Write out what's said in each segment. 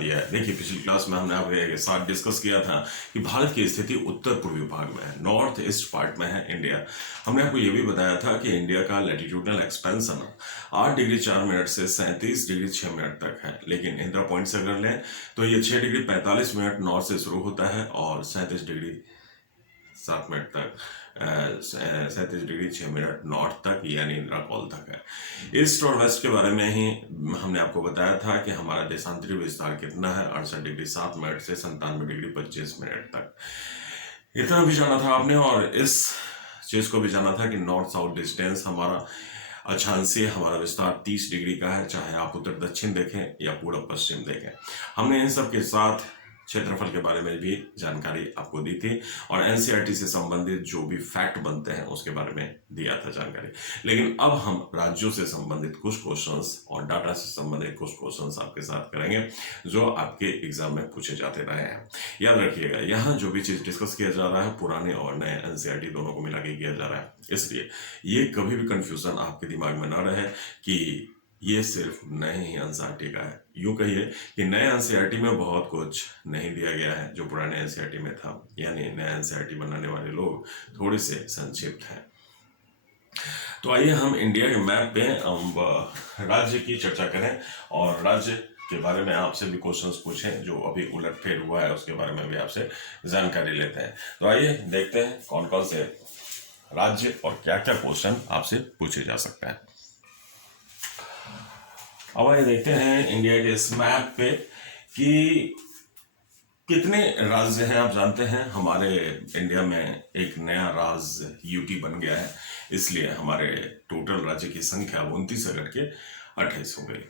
दिया है। देखिए, पिछली क्लास में हमने आपके साथ डिस्कस किया था कि भारत की स्थिति उत्तर पूर्वी भाग में है, नॉर्थ ईस्ट पार्ट में है इंडिया। हमने आपको ये भी बताया था कि इंडिया का लैटिट्यूडनल एक्सपेंशन 8 डिग्री 4 मिनट से 37 डिग्री 6 मिनट तक है, लेकिन इंदिरा पॉइंट से अगर लें तो ये 6 डिग्री 45 मिनट नॉर्थ से शुरू होता है और 37 डिग्री 7 मिनट तक 37 डिग्री 6 मिनट नॉर्थ तक यानी इंदिरा कॉल तक है। ईस्ट और वेस्ट के बारे में ही हमने आपको बताया था कि हमारा देशांतरी विस्तार कितना है, 68 डिग्री 7 मिनट से 97 डिग्री 25 मिनट तक। इतना भी जाना था आपने, और इस चीज को भी जाना था कि नॉर्थ साउथ डिस्टेंस हमारा अक्षांशीय हमारा विस्तार 30 डिग्री का है, चाहे आप उत्तर दक्षिण देखें या पूर्व पश्चिम देखें। हमने इन सब के साथ क्षेत्रफल के बारे में भी जानकारी आपको दी थी, और एनसीईआरटी से संबंधित जो भी फैक्ट बनते हैं उसके बारे में दिया था जानकारी। लेकिन अब हम राज्यों से संबंधित कुछ क्वेश्चंस और डाटा से संबंधित कुछ क्वेश्चंस आपके साथ करेंगे जो आपके एग्जाम में पूछे जाते रहे हैं। याद रखिएगा, यहाँ जो भी चीज डिस्कस किया जा रहा है पुराने और नए एनसीईआरटी दोनों को मिला के किया जा रहा है, इसलिए ये कभी भी कंफ्यूजन आपके दिमाग में न रहे कि ये सिर्फ नए ही एनसीईआरटी का है। यूं कहिए कि नए एनसीईआरटी में बहुत कुछ नहीं दिया गया है जो पुराने एनसीईआरटी में था, यानी नए एनसीईआरटी बनाने वाले लोग थोड़े से संक्षिप्त हैं। तो आइए हम इंडिया के मैप पे राज्य की चर्चा करें और राज्य के बारे में आपसे भी क्वेश्चंस पूछें, जो अभी उलटफेर हुआ है उसके बारे में भी आपसे जानकारी लेते हैं। तो आइए देखते हैं कौन कौन से राज्य और क्या क्या क्वेश्चन आपसे पूछे जा सकते हैं। अब आइए देखते हैं इंडिया के इस मैप पे कि कितने राज्य हैं। आप जानते हैं हमारे इंडिया में एक नया राज्य यूटी बन गया है, इसलिए हमारे टोटल राज्य की संख्या 29 से घट के 28 हो गई।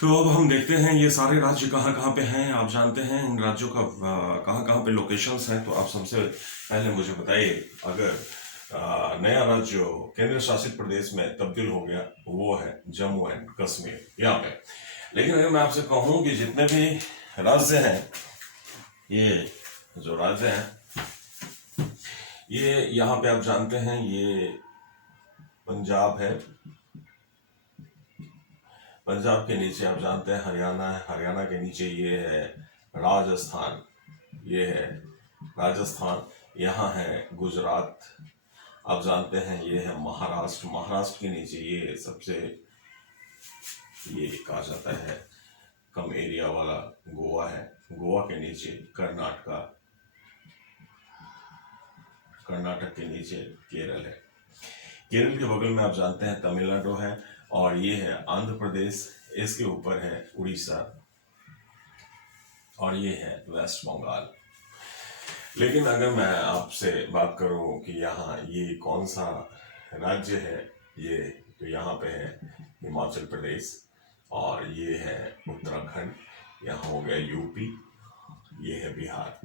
तो अब हम देखते हैं ये सारे राज्य कहाँ कहाँ पे हैं। आप जानते हैं इन राज्यों का कहाँ कहाँ पे लोकेशंस हैं। तो आप सबसे पहले मुझे बताइए, अगर नया राज्य जो केंद्र शासित प्रदेश में तब्दील हो गया वो है जम्मू एंड कश्मीर यहाँ पे। लेकिन अगर मैं आपसे कहूँ कि जितने भी राज्य हैं, ये जो राज्य हैं ये यहाँ पे आप जानते हैं ये पंजाब है, पंजाब के नीचे आप जानते हैं हरियाणा है, हरियाणा के नीचे ये है राजस्थान, ये है राजस्थान, यहाँ है गुजरात, आप जानते हैं ये है महाराष्ट्र, महाराष्ट्र के नीचे ये सबसे ये कहा जाता है कम एरिया वाला गोवा है, गोवा के नीचे कर्नाटका, कर्नाटक के नीचे केरल है, केरल के बगल में आप जानते हैं तमिलनाडु है, और ये है आंध्र प्रदेश, इसके ऊपर है उड़ीसा, और ये है वेस्ट बंगाल। लेकिन अगर मैं आपसे बात करूं कि यहाँ ये कौन सा राज्य है, ये तो यहाँ पे है हिमाचल प्रदेश, और ये है उत्तराखंड, यहाँ हो गया यूपी, ये है बिहार,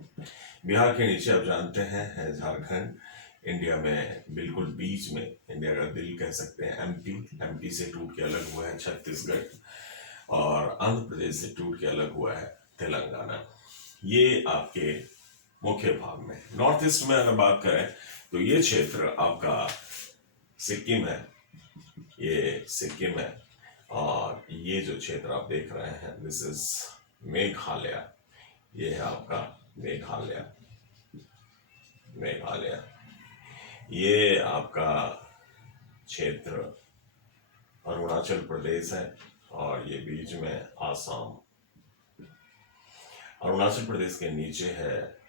बिहार के नीचे आप जानते हैं है झारखंड, इंडिया में बिल्कुल बीच में इंडिया का दिल कह सकते हैं एमपी, एमपी से टूट के अलग हुआ है छत्तीसगढ़, और आंध्र प्रदेश से टूट के अलग हुआ है तेलंगाना। ये आपके मुख्य भाग में। नॉर्थ ईस्ट में अगर बात करें तो ये क्षेत्र आपका सिक्किम है, ये सिक्किम है, और ये जो क्षेत्र आप देख रहे हैं दिस इज मेघालय, ये है आपका मेघालय, मेघालय, ये आपका क्षेत्र अरुणाचल प्रदेश है, और ये बीच में आसाम, अरुणाचल प्रदेश के नीचे है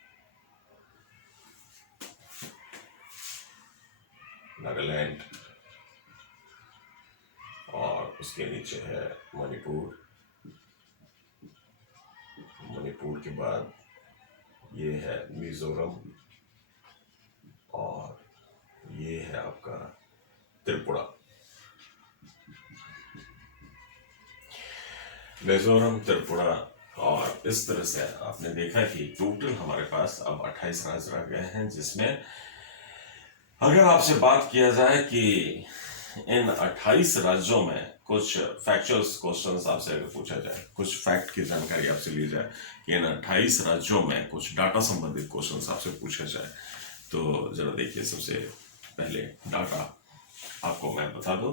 नागालैंड, और उसके नीचे है मणिपुर, मणिपुर के बाद ये है मिजोरम, और ये है आपका त्रिपुरा। मिजोरम, त्रिपुरा, और इस तरह से आपने देखा कि टोटल हमारे पास अब 28 राज्य रह गए हैं, जिसमें अगर आपसे बात किया जाए कि इन 28 राज्यों में कुछ फैक्चुअल क्वेश्चंस आपसे अगर पूछा जाए, कुछ फैक्ट की जानकारी आपसे ली जाए कि इन 28 राज्यों में कुछ डाटा संबंधित क्वेश्चंस आपसे पूछा जाए, तो जरा देखिए, सबसे पहले डाटा आपको मैं बता दूं,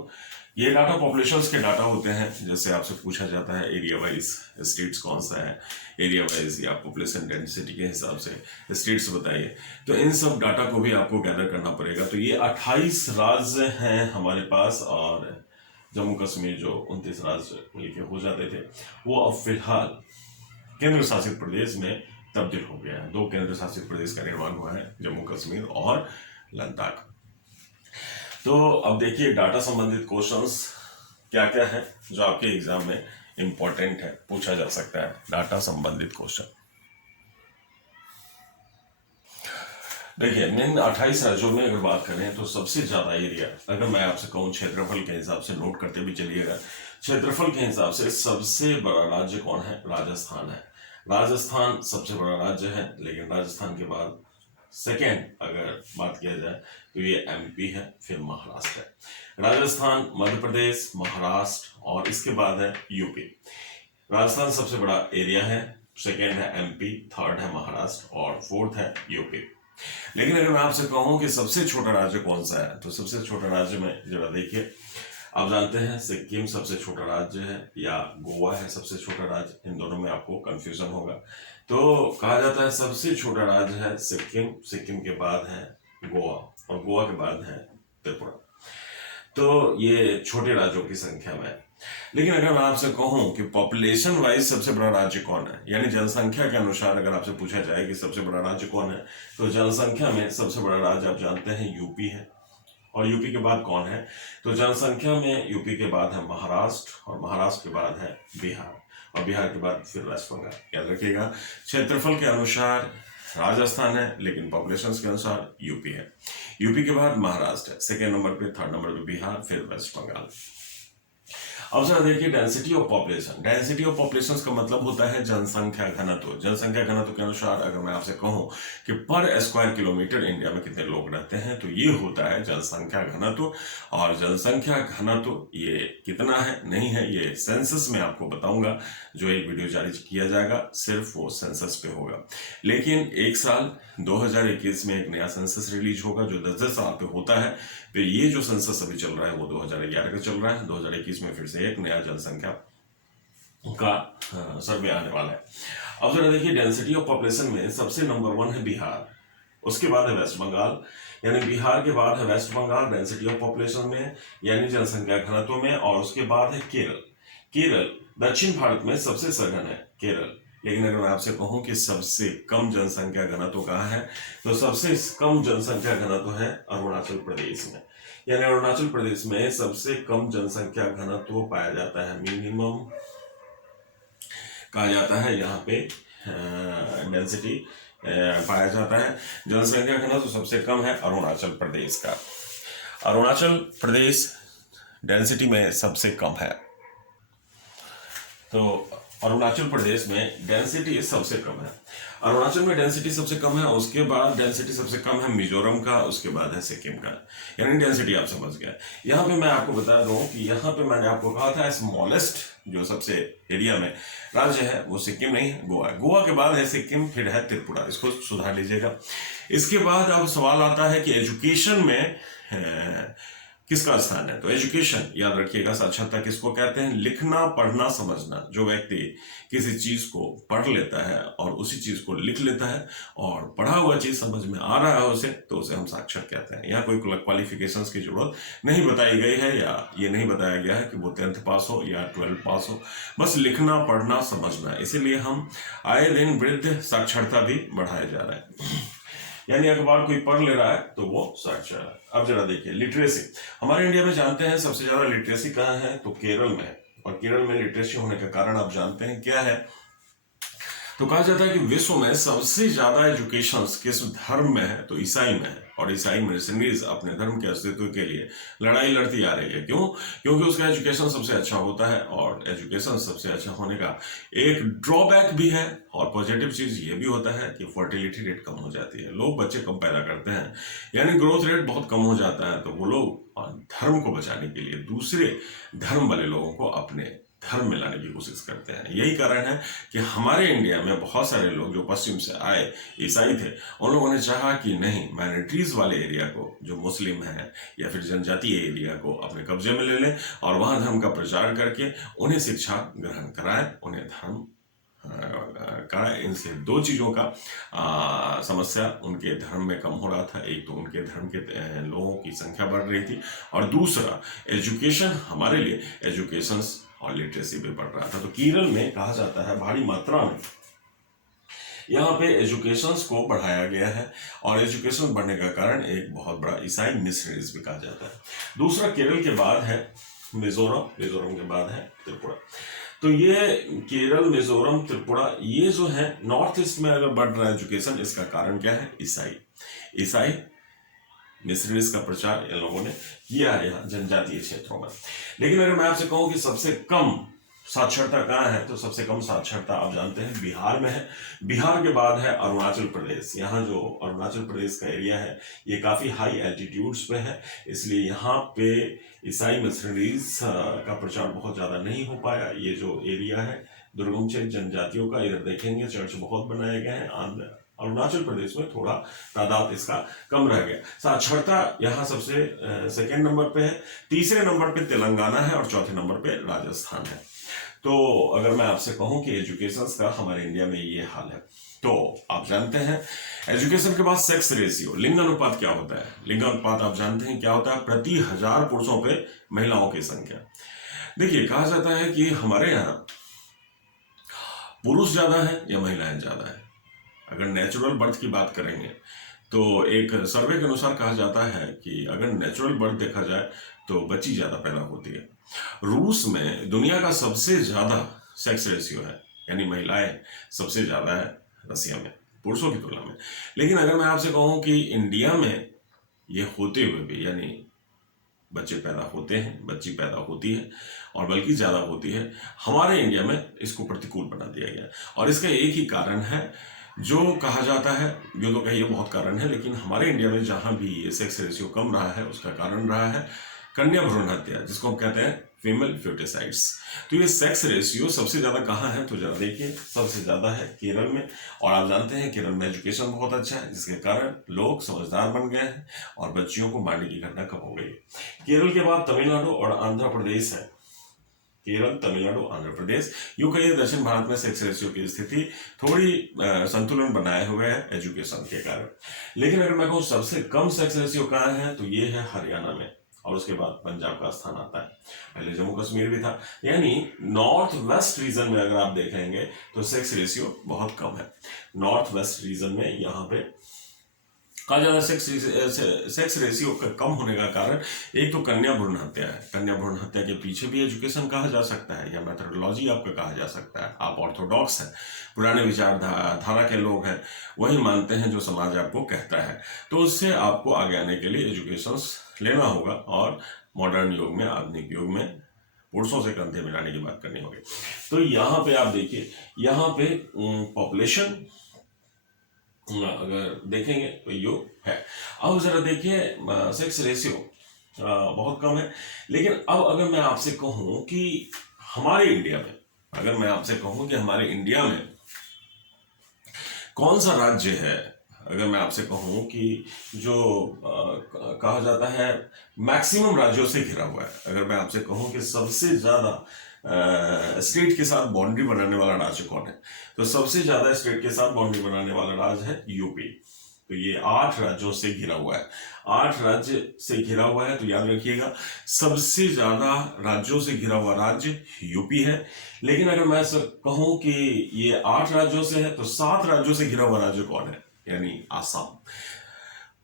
ये डाटा पॉपुलेशंस के डाटा होते हैं। जैसे आपसे पूछा जाता है एरिया वाइज स्टेट्स कौन सा है, एरिया वाइज या पॉपुलेशन डेंसिटी के हिसाब से स्टेट्स बताइए, तो इन सब डाटा को भी आपको गैदर करना पड़ेगा। तो ये 28 राज्य हैं हमारे पास, और जम्मू कश्मीर जो 29 राज्य मिलके हो जाते थे वो अब फिलहाल केंद्र शासित प्रदेश में तब्दील हो गया है। 2 केंद्र शासित प्रदेश का निर्माण हुआ है, जम्मू कश्मीर और लद्दाख। तो अब देखिए डाटा संबंधित क्वेश्चंस क्या क्या है जो आपके एग्जाम में इंपॉर्टेंट है, पूछा जा सकता है डाटा संबंधित क्वेश्चन। देखिए इन 28 राज्यों में अगर बात करें तो सबसे ज्यादा एरिया, अगर मैं आपसे कहूँ क्षेत्रफल के हिसाब से, नोट करते भी चलिएगा, क्षेत्रफल के हिसाब से सबसे बड़ा राज्य कौन है? राजस्थान है। राजस्थान सबसे बड़ा राज्य है, लेकिन राजस्थान के बाद सेकेंड अगर बात किया जाए तो ये एमपी है, फिर महाराष्ट्र है। राजस्थान, मध्य प्रदेश, महाराष्ट्र और इसके बाद है यूपी। राजस्थान सबसे बड़ा एरिया है, सेकेंड है एमपी, थर्ड है महाराष्ट्र और फोर्थ है यूपी। लेकिन अगर मैं आपसे कहूं कि सबसे छोटा राज्य कौन सा है, तो सबसे छोटा राज्य में जरा देखिए, आप जानते हैं सिक्किम सबसे छोटा राज्य है या गोवा है सबसे छोटा राज्य, इन दोनों में आपको कंफ्यूजन होगा। तो कहा जाता है सबसे छोटा राज्य है सिक्किम, सिक्किम के बाद है गोवा और गोवा के बाद है त्रिपुरा। तो ये छोटे राज्यों की संख्या में है। लेकिन अगर मैं आपसे कहूं कि पॉपुलेशन वाइज सबसे बड़ा राज्य कौन है, यानी जनसंख्या के अनुसार अगर आपसे पूछा जाए कि सबसे बड़ा राज्य कौन है, तो जनसंख्या में सबसे बड़ा राज्य आप जानते हैं यूपी है। और यूपी के बाद कौन है? तो जनसंख्या में यूपी के बाद है महाराष्ट्र और महाराष्ट्र के बाद है बिहार और बिहार के बाद फिर वेस्ट बंगाल। याद रखिएगा क्षेत्रफल के अनुसार राजस्थान है, लेकिन पॉपुलेशन के अनुसार यूपी है। यूपी के बाद महाराष्ट्र है, सेकेंड नंबर पे, थर्ड नंबर पे बिहार, फिर वेस्ट बंगाल। अब जरा देखिए density of population. Density of population का मतलब होता है जनसंख्या घनत्व। जनसंख्या घनत्व के अनुसार अगर मैं आपसे कहूं कि पर स्क्वायर किलोमीटर इंडिया में कितने लोग रहते हैं, तो ये होता है जनसंख्या घनत्व। और जनसंख्या घनत्व ये कितना है नहीं है, ये सेंसस में आपको बताऊंगा, जो एक वीडियो जारी किया जाएगा सिर्फ वो सेंसस पे होगा। लेकिन एक साल 2021 में एक नया सेंसस रिलीज होगा जो 10-10 साल पे होता है। फिर ये जो सेंसस अभी चल रहा है वो 2011 का चल रहा है, 2021 में फिर से एक नया जनसंख्या का सर्वे आने वाला है। अब जरा देखिए डेंसिटी ऑफ पॉपुलेशन में सबसे नंबर 1 है बिहार, उसके बाद है वेस्ट बंगाल, यानी बिहार के बाद है West Bengal density of population में यानी जनसंख्या घनत्व में, और उसके बाद है केरल। केरल दक्षिण भारत में सबसे सघन है केरल। लेकिन अगर मैं आपसे कहूं कि सबसे कम जनसंख्या घनत्व कहाँ है, तो सबसे कम जनसंख्या घनत्व है अरुणाचल प्रदेश में। यानी अरुणाचल प्रदेश में सबसे कम जनसंख्या घनत्व पाया जाता है, मिनिमम कहा जाता है यहाँ पे डेंसिटी पाया जाता है। जनसंख्या घनत्व सबसे कम है अरुणाचल प्रदेश का। अरुणाचल प्रदेश डेंसिटी में सबसे कम है, तो अरुणाचल प्रदेश में डेंसिटी सबसे कम है। अरुणाचल में डेंसिटी सबसे कम है, उसके बाद डेंसिटी सबसे कम है मिजोरम का, उसके बाद है सिक्किम का। यानी डेंसिटी आप समझ गए। यहाँ पे मैं आपको बता दूं कि यहाँ पे मैंने आपको कहा था स्मॉलेस्ट जो सबसे एरिया में राज्य है वो सिक्किम नहीं है, गोवा है। गोवा के बाद है सिक्किम, फिर है त्रिपुरा, इसको सुधार लीजिएगा। इसके बाद अब सवाल आता है कि एजुकेशन में किसका स्थान है, तो एजुकेशन याद रखिएगा, साक्षरता किसको कहते हैं? लिखना पढ़ना समझना। जो व्यक्ति किसी चीज को पढ़ लेता है और उसी चीज को लिख लेता है और पढ़ा हुआ चीज समझ में आ रहा है उसे, तो उसे हम साक्षर कहते हैं। यहाँ कोई क्वालिफिकेशंस की जरूरत नहीं बताई गई है, या ये नहीं बताया गया है कि वो 10th पास हो या 12th पास हो, बस लिखना पढ़ना समझना। इसीलिए हम आए दिन वृद्ध साक्षरता भी बढ़ाए जा रहे हैं। यानी अखबार कोई पढ़ ले रहा है तो वो साक्षर है। अब जरा देखिए लिटरेसी। हमारे इंडिया में जानते हैं सबसे ज्यादा लिटरेसी कहाँ है, तो केरल में है। और केरल में लिटरेसी होने का कारण आप जानते हैं क्या है, तो कहा जाता है कि विश्व में सबसे ज्यादा एजुकेशन किस धर्म में है, तो ईसाई में है। और ईसाई मिशनरीज अपने धर्म के अस्तित्व के लिए लड़ाई लड़ती आ रही है। क्यों? क्योंकि उसका एजुकेशन सबसे अच्छा होता है, और एजुकेशन सबसे अच्छा होने का एक ड्रॉबैक भी है, और पॉजिटिव चीज ये भी होता है कि फर्टिलिटी रेट कम हो जाती है, लोग बच्चे कम पैदा करते हैं, यानी ग्रोथ रेट बहुत कम हो जाता है। तो वो लोग धर्म को बचाने के लिए दूसरे धर्म वाले लोगों को अपने धर्म में लाने की कोशिश करते हैं। यही कारण है कि हमारे इंडिया में बहुत सारे लोग जो पश्चिम से आए ईसाई थे, उन लोगों ने चाहा कि नहीं, माइनॉरिटीज वाले एरिया को, जो मुस्लिम है या फिर जनजातीय एरिया को अपने कब्जे में ले लें और वहाँ धर्म का प्रचार करके उन्हें शिक्षा ग्रहण कराएं, उन्हें धर्म का। इनसे दो चीज़ों का समस्या उनके धर्म में कम हो रहा था। एक तो उनके धर्म के लोगों की संख्या बढ़ रही थी, और दूसरा एजुकेशन, हमारे लिए एजुकेशन और लिटरेसी भी बढ़ रहा था। तो केरल में कहा जाता है भारी मात्रा में यहाँ पे एजुकेशंस को बढ़ाया गया है, और एजुकेशन बढ़ने का कारण एक बहुत बड़ा ईसाई मिशनरीज भी कहा जाता है। दूसरा केरल के बाद है मिजोरम, मिजोरम के बाद है त्रिपुरा। तो ये केरल, मिजोरम, त्रिपुरा, ये जो है नॉर्थ ईस्ट में अगर बढ़ रहा है एजुकेशन, इसका कारण क्या है? ईसाई मिशनरीज का प्रचार इन लोगों ने किया है यहाँ जनजातीय क्षेत्रों में। लेकिन अगर मैं आपसे कहूँ कि सबसे कम साक्षरता कहाँ है, तो सबसे कम साक्षरता आप जानते हैं बिहार में है। बिहार के बाद है अरुणाचल प्रदेश। यहाँ जो अरुणाचल प्रदेश का एरिया है ये काफ़ी हाई एल्टीट्यूड्स पे है, इसलिए यहाँ पे ईसाई मिशनरीज का प्रचार बहुत ज़्यादा नहीं हो पाया। ये जो एरिया है दुर्गम क्षेत्र जनजातियों का, इधर देखेंगे चर्च बहुत बनाए गए हैं। अरुणाचल प्रदेश में थोड़ा तादाद इसका कम रह गया। साक्षरता यहाँ सबसे सेकेंड नंबर पे है, तीसरे नंबर पे तेलंगाना है, और चौथे नंबर पे राजस्थान है। तो अगर मैं आपसे कहूं कि एजुकेशन का हमारे इंडिया में ये हाल है, तो आप जानते हैं एजुकेशन के बाद सेक्स रेशियो, लिंग अनुपात क्या होता है? लिंग अनुपात आप जानते हैं क्या होता है? प्रति 1000 पुरुषों पे महिलाओं की संख्या। देखिए, कहा जाता है कि हमारे यहाँ पुरुष ज्यादा है या महिलाएं ज्यादा है। अगर नेचुरल बर्थ की बात करेंगे तो एक सर्वे के अनुसार कहा जाता है कि अगर नेचुरल बर्थ देखा जाए तो बच्ची ज्यादा पैदा होती है। रूस में दुनिया का सबसे ज्यादा सेक्स रेशियो है, यानी महिलाएं सबसे ज्यादा है रसिया में पुरुषों की तुलना में। लेकिन अगर मैं आपसे कहूं कि इंडिया में ये होते हुए भी, यानी बच्चे पैदा होते हैं, बच्ची पैदा होती है और बल्कि ज़्यादा होती है, हमारे इंडिया में इसको प्रतिकूल बना दिया गया। और इसका एक ही कारण है जो कहा जाता है, जो तो कहिए बहुत कारण है, लेकिन हमारे इंडिया में जहाँ भी ये सेक्स रेशियो कम रहा है उसका कारण रहा है कन्या भ्रूण हत्या, जिसको हम कहते हैं फीमेल फ्यूटिसाइड्स। तो ये सेक्स रेशियो सबसे ज़्यादा कहाँ है? तो जरा देखिए, सबसे ज़्यादा है केरल में। और आप जानते हैं केरल में एजुकेशन बहुत अच्छा है, जिसके कारण लोग समझदार बन गए हैं और बच्चियों को मारने की घटना कम हो गई। केरल के बाद तमिलनाडु और आंध्र प्रदेश है। केरल, तमिलनाडु, आंध्र प्रदेश, यूं कहिए दक्षिण भारत में सेक्स रेशियो की स्थिति थोड़ी संतुलन बनाए हुए है एजुकेशन के कारण। लेकिन अगर मैं कहूँ सबसे कम सेक्स रेशियो कहाँ है, तो ये है हरियाणा में, और उसके बाद पंजाब का स्थान आता है। पहले जम्मू कश्मीर भी था। यानी नॉर्थ वेस्ट रीजन में अगर आप देखेंगे तो सेक्स रेशियो बहुत कम है। नॉर्थ वेस्ट रीजन में यहाँ पे कहा जाता है सेक्स रेशियो का कम होने का कारण एक तो कन्या भ्रूण हत्या है। कन्या भ्रूण हत्या के पीछे भी एजुकेशन कहा जा सकता है, या मेथोडोलॉजी आपका कहा जा सकता है। आप ऑर्थोडॉक्स हैं, पुराने विचारधारा के लोग हैं, वही मानते हैं जो समाज आपको कहता है, तो उससे आपको आगे आने के लिए एजुकेशन लेना होगा और मॉडर्न युग में, आधुनिक युग में पुरुषों से कंधे मिलाने की बात करनी होगी। तो यहाँ पे आप देखिए, यहाँ पे पॉपुलेशन अगर देखेंगे तो यो है। अब जरा देखिए सेक्स रेशियो बहुत कम है। लेकिन अब अगर मैं आपसे कहूँ कि हमारे इंडिया में, अगर मैं आपसे कहूँ कि हमारे इंडिया में कौन सा राज्य है, अगर मैं आपसे कहूँ कि जो कहा जाता है मैक्सिमम राज्यों से घिरा हुआ है, अगर मैं आपसे कहूँ कि सबसे ज़्यादा स्टेट के साथ बाउंड्री बनाने वाला राज्य कौन है, तो सबसे ज्यादा स्टेट के साथ बाउंड्री बनाने वाला राज्य है यूपी। तो ये 8 राज्यों से घिरा हुआ है, 8 राज्य से घिरा हुआ है। तो याद रखिएगा, सबसे ज्यादा राज्यों से घिरा हुआ राज्य यूपी है। लेकिन अगर मैं कहूं कि ये 8 राज्यों से है, तो 7 राज्यों से घिरा हुआ राज्य कौन है, यानी आसाम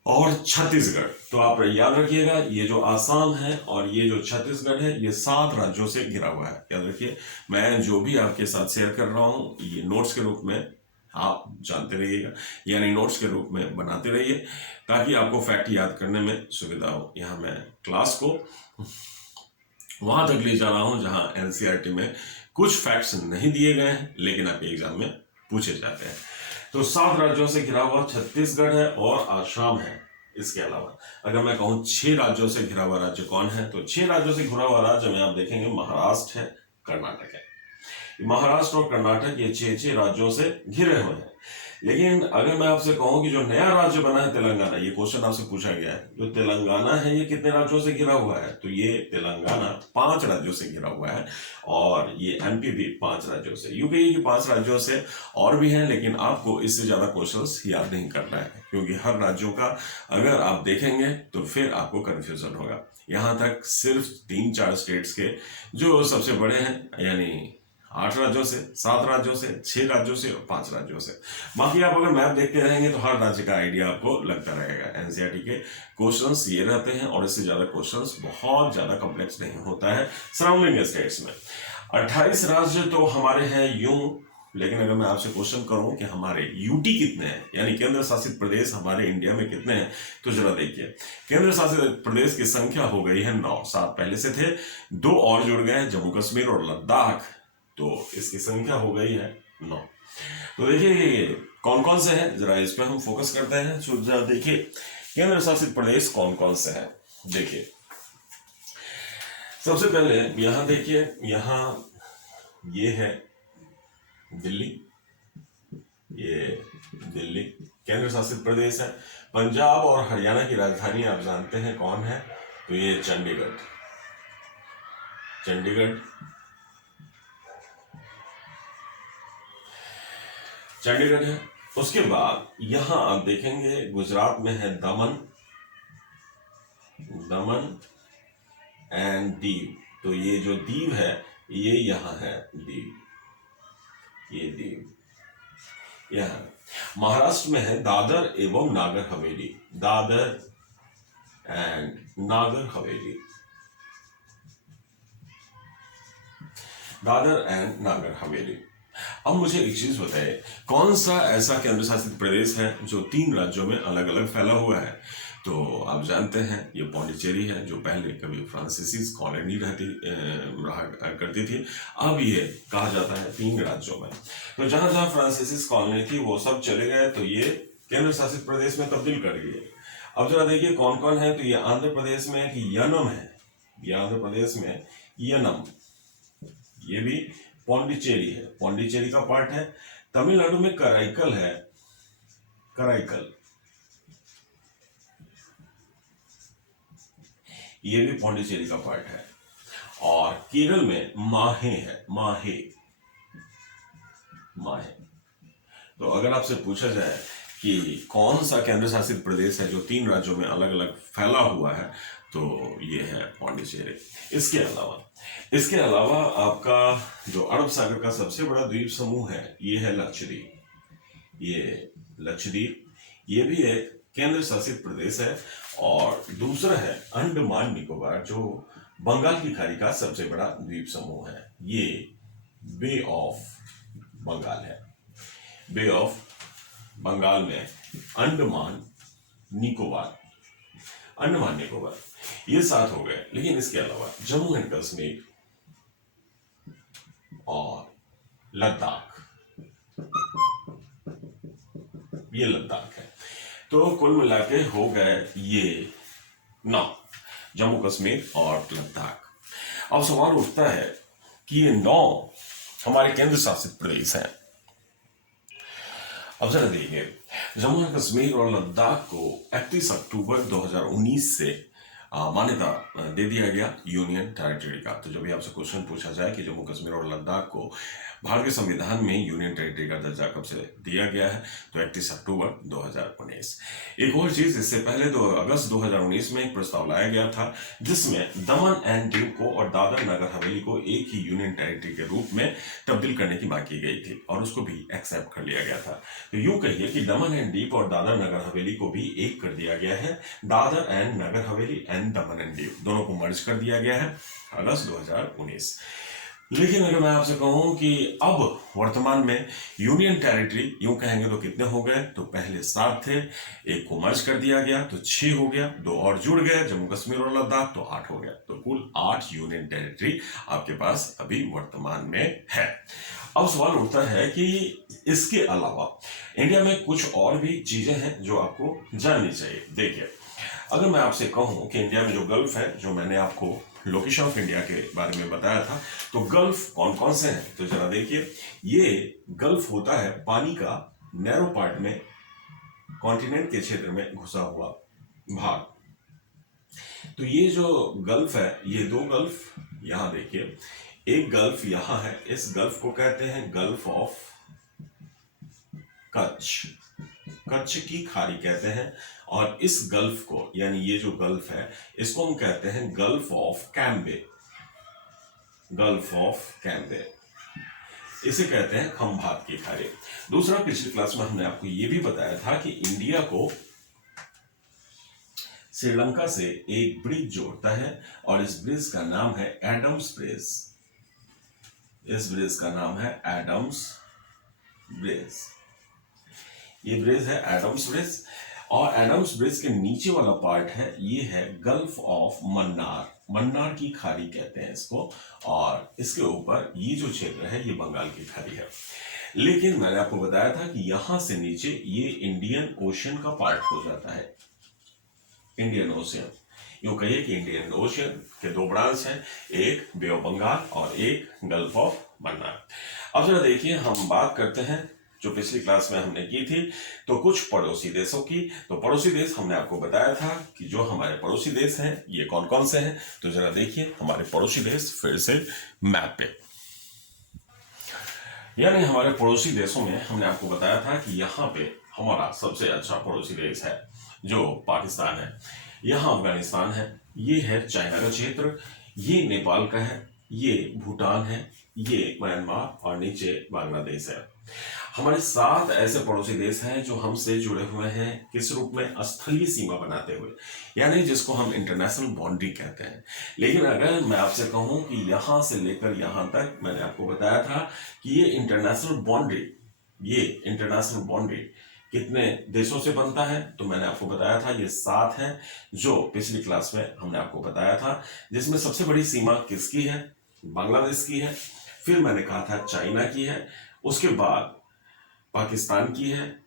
और छत्तीसगढ़। तो आप याद रखिएगा, ये जो आसाम है और ये जो छत्तीसगढ़ है, ये 7 राज्यों से घिरा हुआ है। याद रखिए, मैं जो भी आपके साथ शेयर कर रहा हूँ ये नोट्स के रूप में आप जानते रहिएगा, यानी नोट्स के रूप में बनाते रहिए, ताकि आपको फैक्ट याद करने में सुविधा हो। यहाँ मैं क्लास को वहां तक ले जा रहा हूँ जहाँ एनसीईआरटी में कुछ फैक्ट्स नहीं दिए गए हैं, लेकिन आपके एग्जाम में पूछे जाते हैं। तो 7 राज्यों से घिरा हुआ छत्तीसगढ़ है और आसाम है। इसके अलावा अगर मैं कहूँ 6 राज्यों से घिरा हुआ राज्य कौन है, तो 6 राज्यों से घिरा हुआ राज्य में आप देखेंगे महाराष्ट्र है, कर्नाटक है। महाराष्ट्र और कर्नाटक ये 6 राज्यों से घिरे हुए हैं। लेकिन अगर मैं आपसे कहूं कि जो नया राज्य बना है तेलंगाना, ये क्वेश्चन आपसे पूछा गया है, जो तेलंगाना है ये कितने राज्यों से घिरा हुआ है, तो ये तेलंगाना 5 राज्यों से घिरा हुआ है, और ये एमपी भी 5 राज्यों से। यूं कहिए कि 5 राज्यों से और भी हैं, लेकिन आपको इससे ज्यादा क्वेश्चंस याद नहीं करना है, क्योंकि हर राज्यों का अगर आप देखेंगे तो फिर आपको कंफ्यूजन होगा। यहां तक सिर्फ 3-4 स्टेट्स के जो सबसे बड़े हैं, यानी 8 राज्यों से, 7 राज्यों से, 6 राज्यों से और 5 राज्यों से। बाकी आप अगर मैप देखते रहेंगे तो हर राज्य का आइडिया आपको लगता रहेगा। एनसीईआरटी के क्वेश्चंस ये रहते हैं, और इससे ज्यादा क्वेश्चंस बहुत ज्यादा कॉम्प्लेक्स नहीं होता है सराउंडिंग स्टेट्स में। 28 राज्य तो हमारे हैं यूं, लेकिन अगर मैं आपसे क्वेश्चन करूं कि हमारे यूटी कितने हैं, यानी केंद्र शासित प्रदेश हमारे इंडिया में कितने हैं, तो जरा देखिए। केंद्र शासित प्रदेश की संख्या हो गई है 9। 7 पहले से थे, 2 और जुड़ गए, जम्मू कश्मीर और लद्दाख, तो इसकी संख्या हो गई है 9। तो देखिए कौन कौन से हैं, जरा इस पे हम फोकस करते हैं। तो जरा देखिए केंद्र शासित प्रदेश कौन कौन से हैं। देखिए सबसे पहले यहां देखिए, यहां ये है दिल्ली, ये दिल्ली केंद्र शासित प्रदेश है। पंजाब और हरियाणा की राजधानी आप जानते हैं कौन है, तो ये चंडीगढ़, चंडीगढ़ चंडीगढ़ है। उसके बाद यहां आप देखेंगे गुजरात में है दमन, दमन एंड दीव, तो ये जो दीव है ये यहां है दीव, ये दीव यहां। महाराष्ट्र में है दादर एवं नागर हवेली, दादर एंड नागर हवेली, दादर एंड नागर हवेली। अब मुझे एक चीज बताइए, कौन सा ऐसा केंद्र शासित प्रदेश है जो 3 राज्यों में अलग अलग फैला हुआ है, तो आप जानते हैं ये पौंडीचेरी है, जो पहले कभी फ्रांसीसी कॉलोनी रहा करती थी, अब ये कहा जाता है 3 राज्यों में। तो जहां जहां फ्रांसीसी कॉलोनी थी वो सब चले गए, तो ये केंद्र शासित प्रदेश में तब्दील कर दिए। अब जरा देखिए कौन कौन है, तो ये आंध्र प्रदेश में एक यनम है, ये आंध्र प्रदेश में यनम, ये भी पौंडीचेरी है, पौंडीचेरी का पार्ट है। तमिलनाडु में कराईकल है, कराईकल, ये भी पौंडीचेरी का पार्ट है। और केरल में माहे है, माहे, माहे। तो अगर आपसे पूछा जाए कि कौन सा केंद्र शासित प्रदेश है जो 3 राज्यों में अलग अलग फैला हुआ है, तो ये है पौंडीचेरी। इसके अलावा आपका जो अरब सागर का सबसे बड़ा द्वीप समूह है ये है लक्षद्वीप, ये लक्षद्वीप, ये भी एक केंद्र शासित प्रदेश है। और दूसरा है अंडमान निकोबार, जो बंगाल की खाड़ी का सबसे बड़ा द्वीप समूह है, ये बे ऑफ बंगाल है। बे ऑफ बंगाल में अंडमान निकोबार, अंडमान निकोबार ये 7 हो गए। लेकिन इसके अलावा जम्मू एंड कश्मीर और लद्दाख, ये लद्दाख है। तो कुल मिला के हो गए ये 9, जम्मू कश्मीर और लद्दाख। अब सवाल उठता है कि ये 9 हमारे केंद्र शासित प्रदेश हैं। अब जरा देखिए, जम्मू एंड कश्मीर और लद्दाख को 31 अक्टूबर 2019 से मान्यता दे दिया गया यूनियन टेरिटरी का। तो जब भी आपसे क्वेश्चन पूछा जाए कि जम्मू कश्मीर और लद्दाख को भारत के संविधान में यूनियन टेरिटरी का दर्जा कब से दिया गया है, तो 31 अक्टूबर 2019। एक और चीज, इससे पहले 2 अगस्त 2019 में एक प्रस्ताव लाया गया था जिसमें दमन एंड दीव को और दादर नगर हवेली को एक ही यूनियन टेरिटरी के रूप में तब्दील करने की बात की गई थी, और उसको भी एक्सेप्ट कर लिया गया था। तो यूं कहिए कि दमन एंड दीव और दादर नगर हवेली को भी एक कर दिया गया है। Dadar and Nagar Haveli and Daman and Diu दोनों को मर्ज कर दिया गया है अगस्त 2019। लेकिन अगर मैं आपसे कहूं कि अब वर्तमान में यूनियन टेरिटरी यूं कहेंगे तो कितने हो गए, तो पहले 7 थे, एक को मर्ज कर दिया गया तो 6 हो गया, 2 और जुड़ गए जम्मू कश्मीर और लद्दाख तो 8 हो गया। तो कुल 8 यूनियन टेरिटरी आपके पास अभी वर्तमान में है। अब सवाल उठता है कि इसके अलावा इंडिया में कुछ और भी चीजें हैं जो आपको जाननी चाहिए। देखिए, अगर मैं आपसे कहूं कि इंडिया में जो गल्फ है, जो मैंने आपको लोकेशन ऑफ इंडिया के बारे में बताया था। तो गल्फ कौन कौन से हैं, तो जरा देखिए, ये गल्फ होता है पानी का नैरो पार्ट में कॉन्टिनेंट के क्षेत्र में घुसा हुआ भाग। तो ये जो गल्फ है, ये दो गल्फ यहां देखिए, एक गल्फ यहां है, इस गल्फ को कहते हैं गल्फ ऑफ कच्छ, कच्छ की खाड़ी कहते हैं। और इस गल्फ को, यानी ये जो गल्फ है, इसको हम कहते हैं gulf of Cambay, gulf of Cambay, इसे कहते हैं खंभात की खाड़ी। दूसरा, पिछली क्लास में हमने आपको ये भी बताया था कि इंडिया को श्रीलंका से एक ब्रिज जोड़ता है और इस ब्रिज का नाम है एडम्स ब्रिज, इस ब्रिज का नाम है एडम्स ब्रिज, ये ब्रिज है एडम्स ब्रिज। और एडम्स ब्रिज के नीचे वाला पार्ट है, ये है गल्फ ऑफ मन्नार, मन्नार की खाड़ी कहते हैं इसको। और इसके ऊपर ये जो क्षेत्र है, ये बंगाल की खाड़ी है। लेकिन मैंने आपको बताया था कि यहां से नीचे ये इंडियन ओशियन का पार्ट हो जाता है, इंडियन ओशियन। यूं कहिए कि इंडियन ओशियन के दो ब्रांच हैं, एक बे ऑफ बंगाल और एक गल्फ ऑफ मन्नार। अब जरा देखिए, हम बात करते हैं जो पिछली क्लास में हमने की थी, तो कुछ पड़ोसी देशों की। तो पड़ोसी देश हमने आपको बताया था कि जो हमारे पड़ोसी देश हैं, ये कौन कौन से हैं। तो जरा देखिए हमारे पड़ोसी देश फिर से मैप पे, यानी हमारे पड़ोसी देशों में हमने आपको बताया था कि यहाँ पे हमारा सबसे अच्छा पड़ोसी देश है जो पाकिस्तान है, यहाँ अफगानिस्तान है, ये है चाइना का क्षेत्र, ये नेपाल का है, ये भूटान है, ये म्यांमार और नीचे बांग्लादेश है। हमारे 7 ऐसे पड़ोसी देश हैं जो हमसे जुड़े हुए हैं, किस रूप में, स्थलीय सीमा बनाते हुए, यानी जिसको हम इंटरनेशनल बाउंड्री कहते हैं। लेकिन अगर मैं आपसे कहूं कि यहां से लेकर यहां तक, मैंने आपको बताया था कि ये इंटरनेशनल बाउंड्री कितने देशों से बनता है, तो मैंने आपको बताया था ये 7 है जो पिछली क्लास में हमने आपको बताया था, जिसमें सबसे बड़ी सीमा किसकी है, बांग्लादेश की है। फिर मैंने कहा था चाइना की है, उसके बाद पाकिस्तान की है,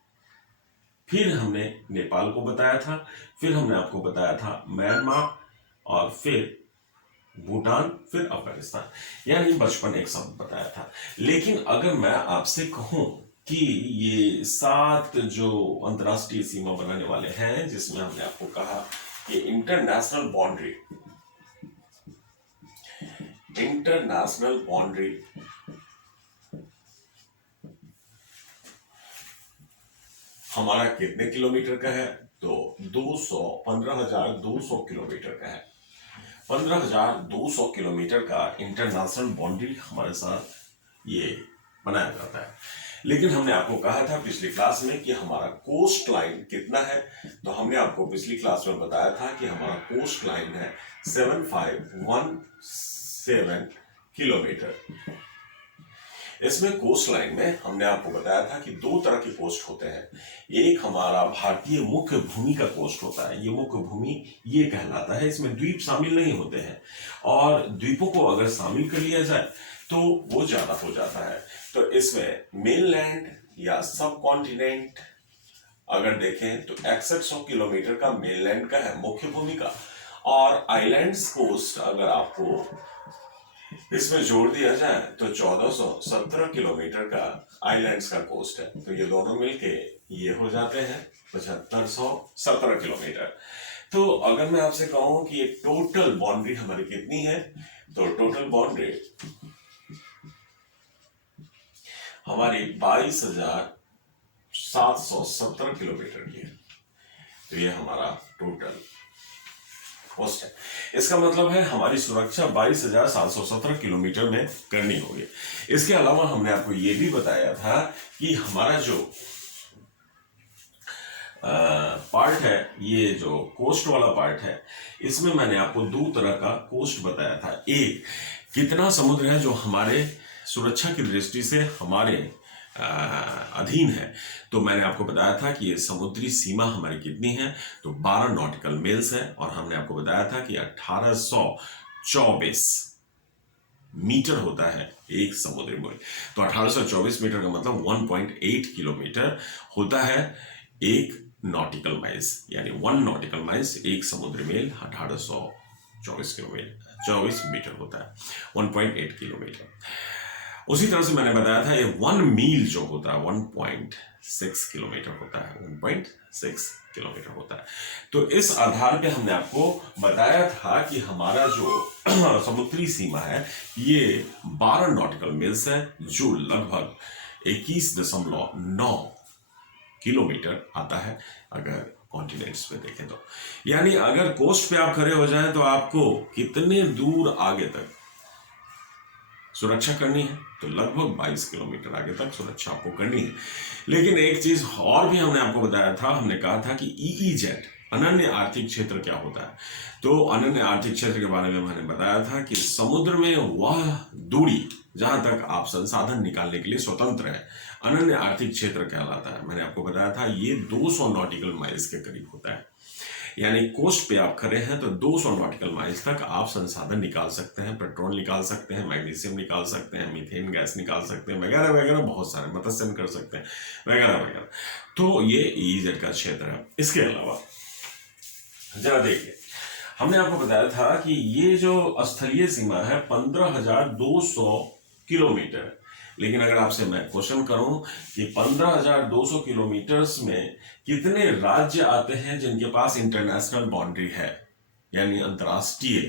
फिर हमने नेपाल को बताया था, फिर हमने आपको बताया था म्यांमार, और फिर भूटान, फिर अफगानिस्तान, यानी बचपन एक शब्द बताया था। लेकिन अगर मैं आपसे कहूं कि ये 7 जो अंतरराष्ट्रीय सीमा बनाने वाले हैं, जिसमें हमने आपको कहा कि इंटरनेशनल बाउंड्री हमारा कितने किलोमीटर का है, तो 15,200 किलोमीटर का है। 15,200 किलोमीटर का इंटरनेशनल बाउंड्री हमारे साथ ये बनाया जाता है। लेकिन हमने आपको कहा था पिछली क्लास में कि हमारा कोस्ट लाइन कितना है, तो हमने आपको पिछली क्लास में बताया था कि हमारा कोस्ट लाइन है 7517 किलोमीटर। इसमें कोस्ट लाइन में हमने आपको बताया था कि 2 तरह के कोस्ट होते हैं। एक हमारा भारतीय मुख्य भूमि का कोस्ट होता है, ये मुख्य भूमि ये कहलाता है, इसमें द्वीप शामिल नहीं होते हैं, और द्वीपों को अगर शामिल कर लिया जाए तो वो ज्यादा हो जाता है। तो इसमें मेनलैंड या सब कॉन्टिनेंट अगर देखें तो 6100 किलोमीटर का मेनलैंड का है, मुख्य भूमि का, और आइलैंड्स कोस्ट अगर आपको इसमें जोड़ दिया जाए तो 1417 किलोमीटर का आइलैंड्स का कोस्ट है। तो ये दोनों मिलके ये हो जाते हैं 7517 किलोमीटर। तो अगर मैं आपसे कहूं कि ये टोटल बाउंड्री हमारी कितनी है, तो टोटल बाउंड्री हमारी 22,717 किलोमीटर की है। तो ये हमारा टोटल कोस्ट है। इसका मतलब है हमारी सुरक्षा 22,717 किलोमीटर में करनी होगी। इसके अलावा हमने आपको ये भी बताया था कि हमारा जो पार्ट है, ये जो कोस्ट वाला पार्ट है, इसमें मैंने आपको 2 तरह का कोस्ट बताया था। एक, कितना समुद्र है जो हमारे सुरक्षा की दृष्टि से हमारे अधीन है, तो मैंने आपको बताया था कि ये समुद्री सीमा हमारी कितनी है, तो 12 नॉटिकल मील्स है। और हमने आपको बताया था कि 1824 मीटर होता है एक समुद्री मील। तो 1824 मीटर का मतलब 1.8 किलोमीटर होता है एक नॉटिकल माइल्स, यानी 1 नॉटिकल माइल्स एक समुद्री मील 1824 24 मीटर होता है, 1.8 किलोमीटर। उसी तरह से मैंने बताया था ये 1 मील जो होता है 1.6 किलोमीटर होता है, 1.6 किलोमीटर होता है। तो इस आधार पे हमने आपको बताया था कि हमारा जो समुद्री सीमा है ये 12 नॉटिकल मिल्स है, जो लगभग 21.9 किलोमीटर आता है अगर कॉन्टिनेंट्स पे देखें तो। यानी अगर कोस्ट पे आप खड़े हो जाएं तो आपको कितने दूर आगे तक सुरक्षा करनी है, तो लगभग 22 किलोमीटर आगे तक सुरक्षा आपको करनी है। लेकिन एक चीज और भी हमने आपको बताया था, हमने कहा था कि ईईजेड अनन्य आर्थिक क्षेत्र क्या होता है। तो अनन्य आर्थिक क्षेत्र के बारे में मैंने बताया था कि समुद्र में वह दूरी जहां तक आप संसाधन निकालने के लिए स्वतंत्र है, अनन्य आर्थिक क्षेत्र कहलाता है। मैंने आपको बताया था ये 200 नॉटिकल माइल्स के करीब होता है। यानी कोस्ट पे आप खड़े हैं तो 200 नॉटिकल माइल्स तक आप संसाधन निकाल सकते हैं, पेट्रोल निकाल सकते हैं, मैग्नीशियम निकाल सकते हैं, मीथेन गैस निकाल सकते हैं, वगैरह वगैरह, बहुत सारे मत्स्यन कर सकते हैं, वगैरह वगैरह। तो ये ईजेड का क्षेत्र है। इसके अलावा जरा देखिए, हमने आपको बताया था कि ये जो स्थलीय सीमा है 15,200 किलोमीटर है। लेकिन अगर आपसे मैं क्वेश्चन करूं कि 15,200 किलोमीटर्स में कितने राज्य आते हैं जिनके पास इंटरनेशनल बाउंड्री है, यानी अंतर्राष्ट्रीय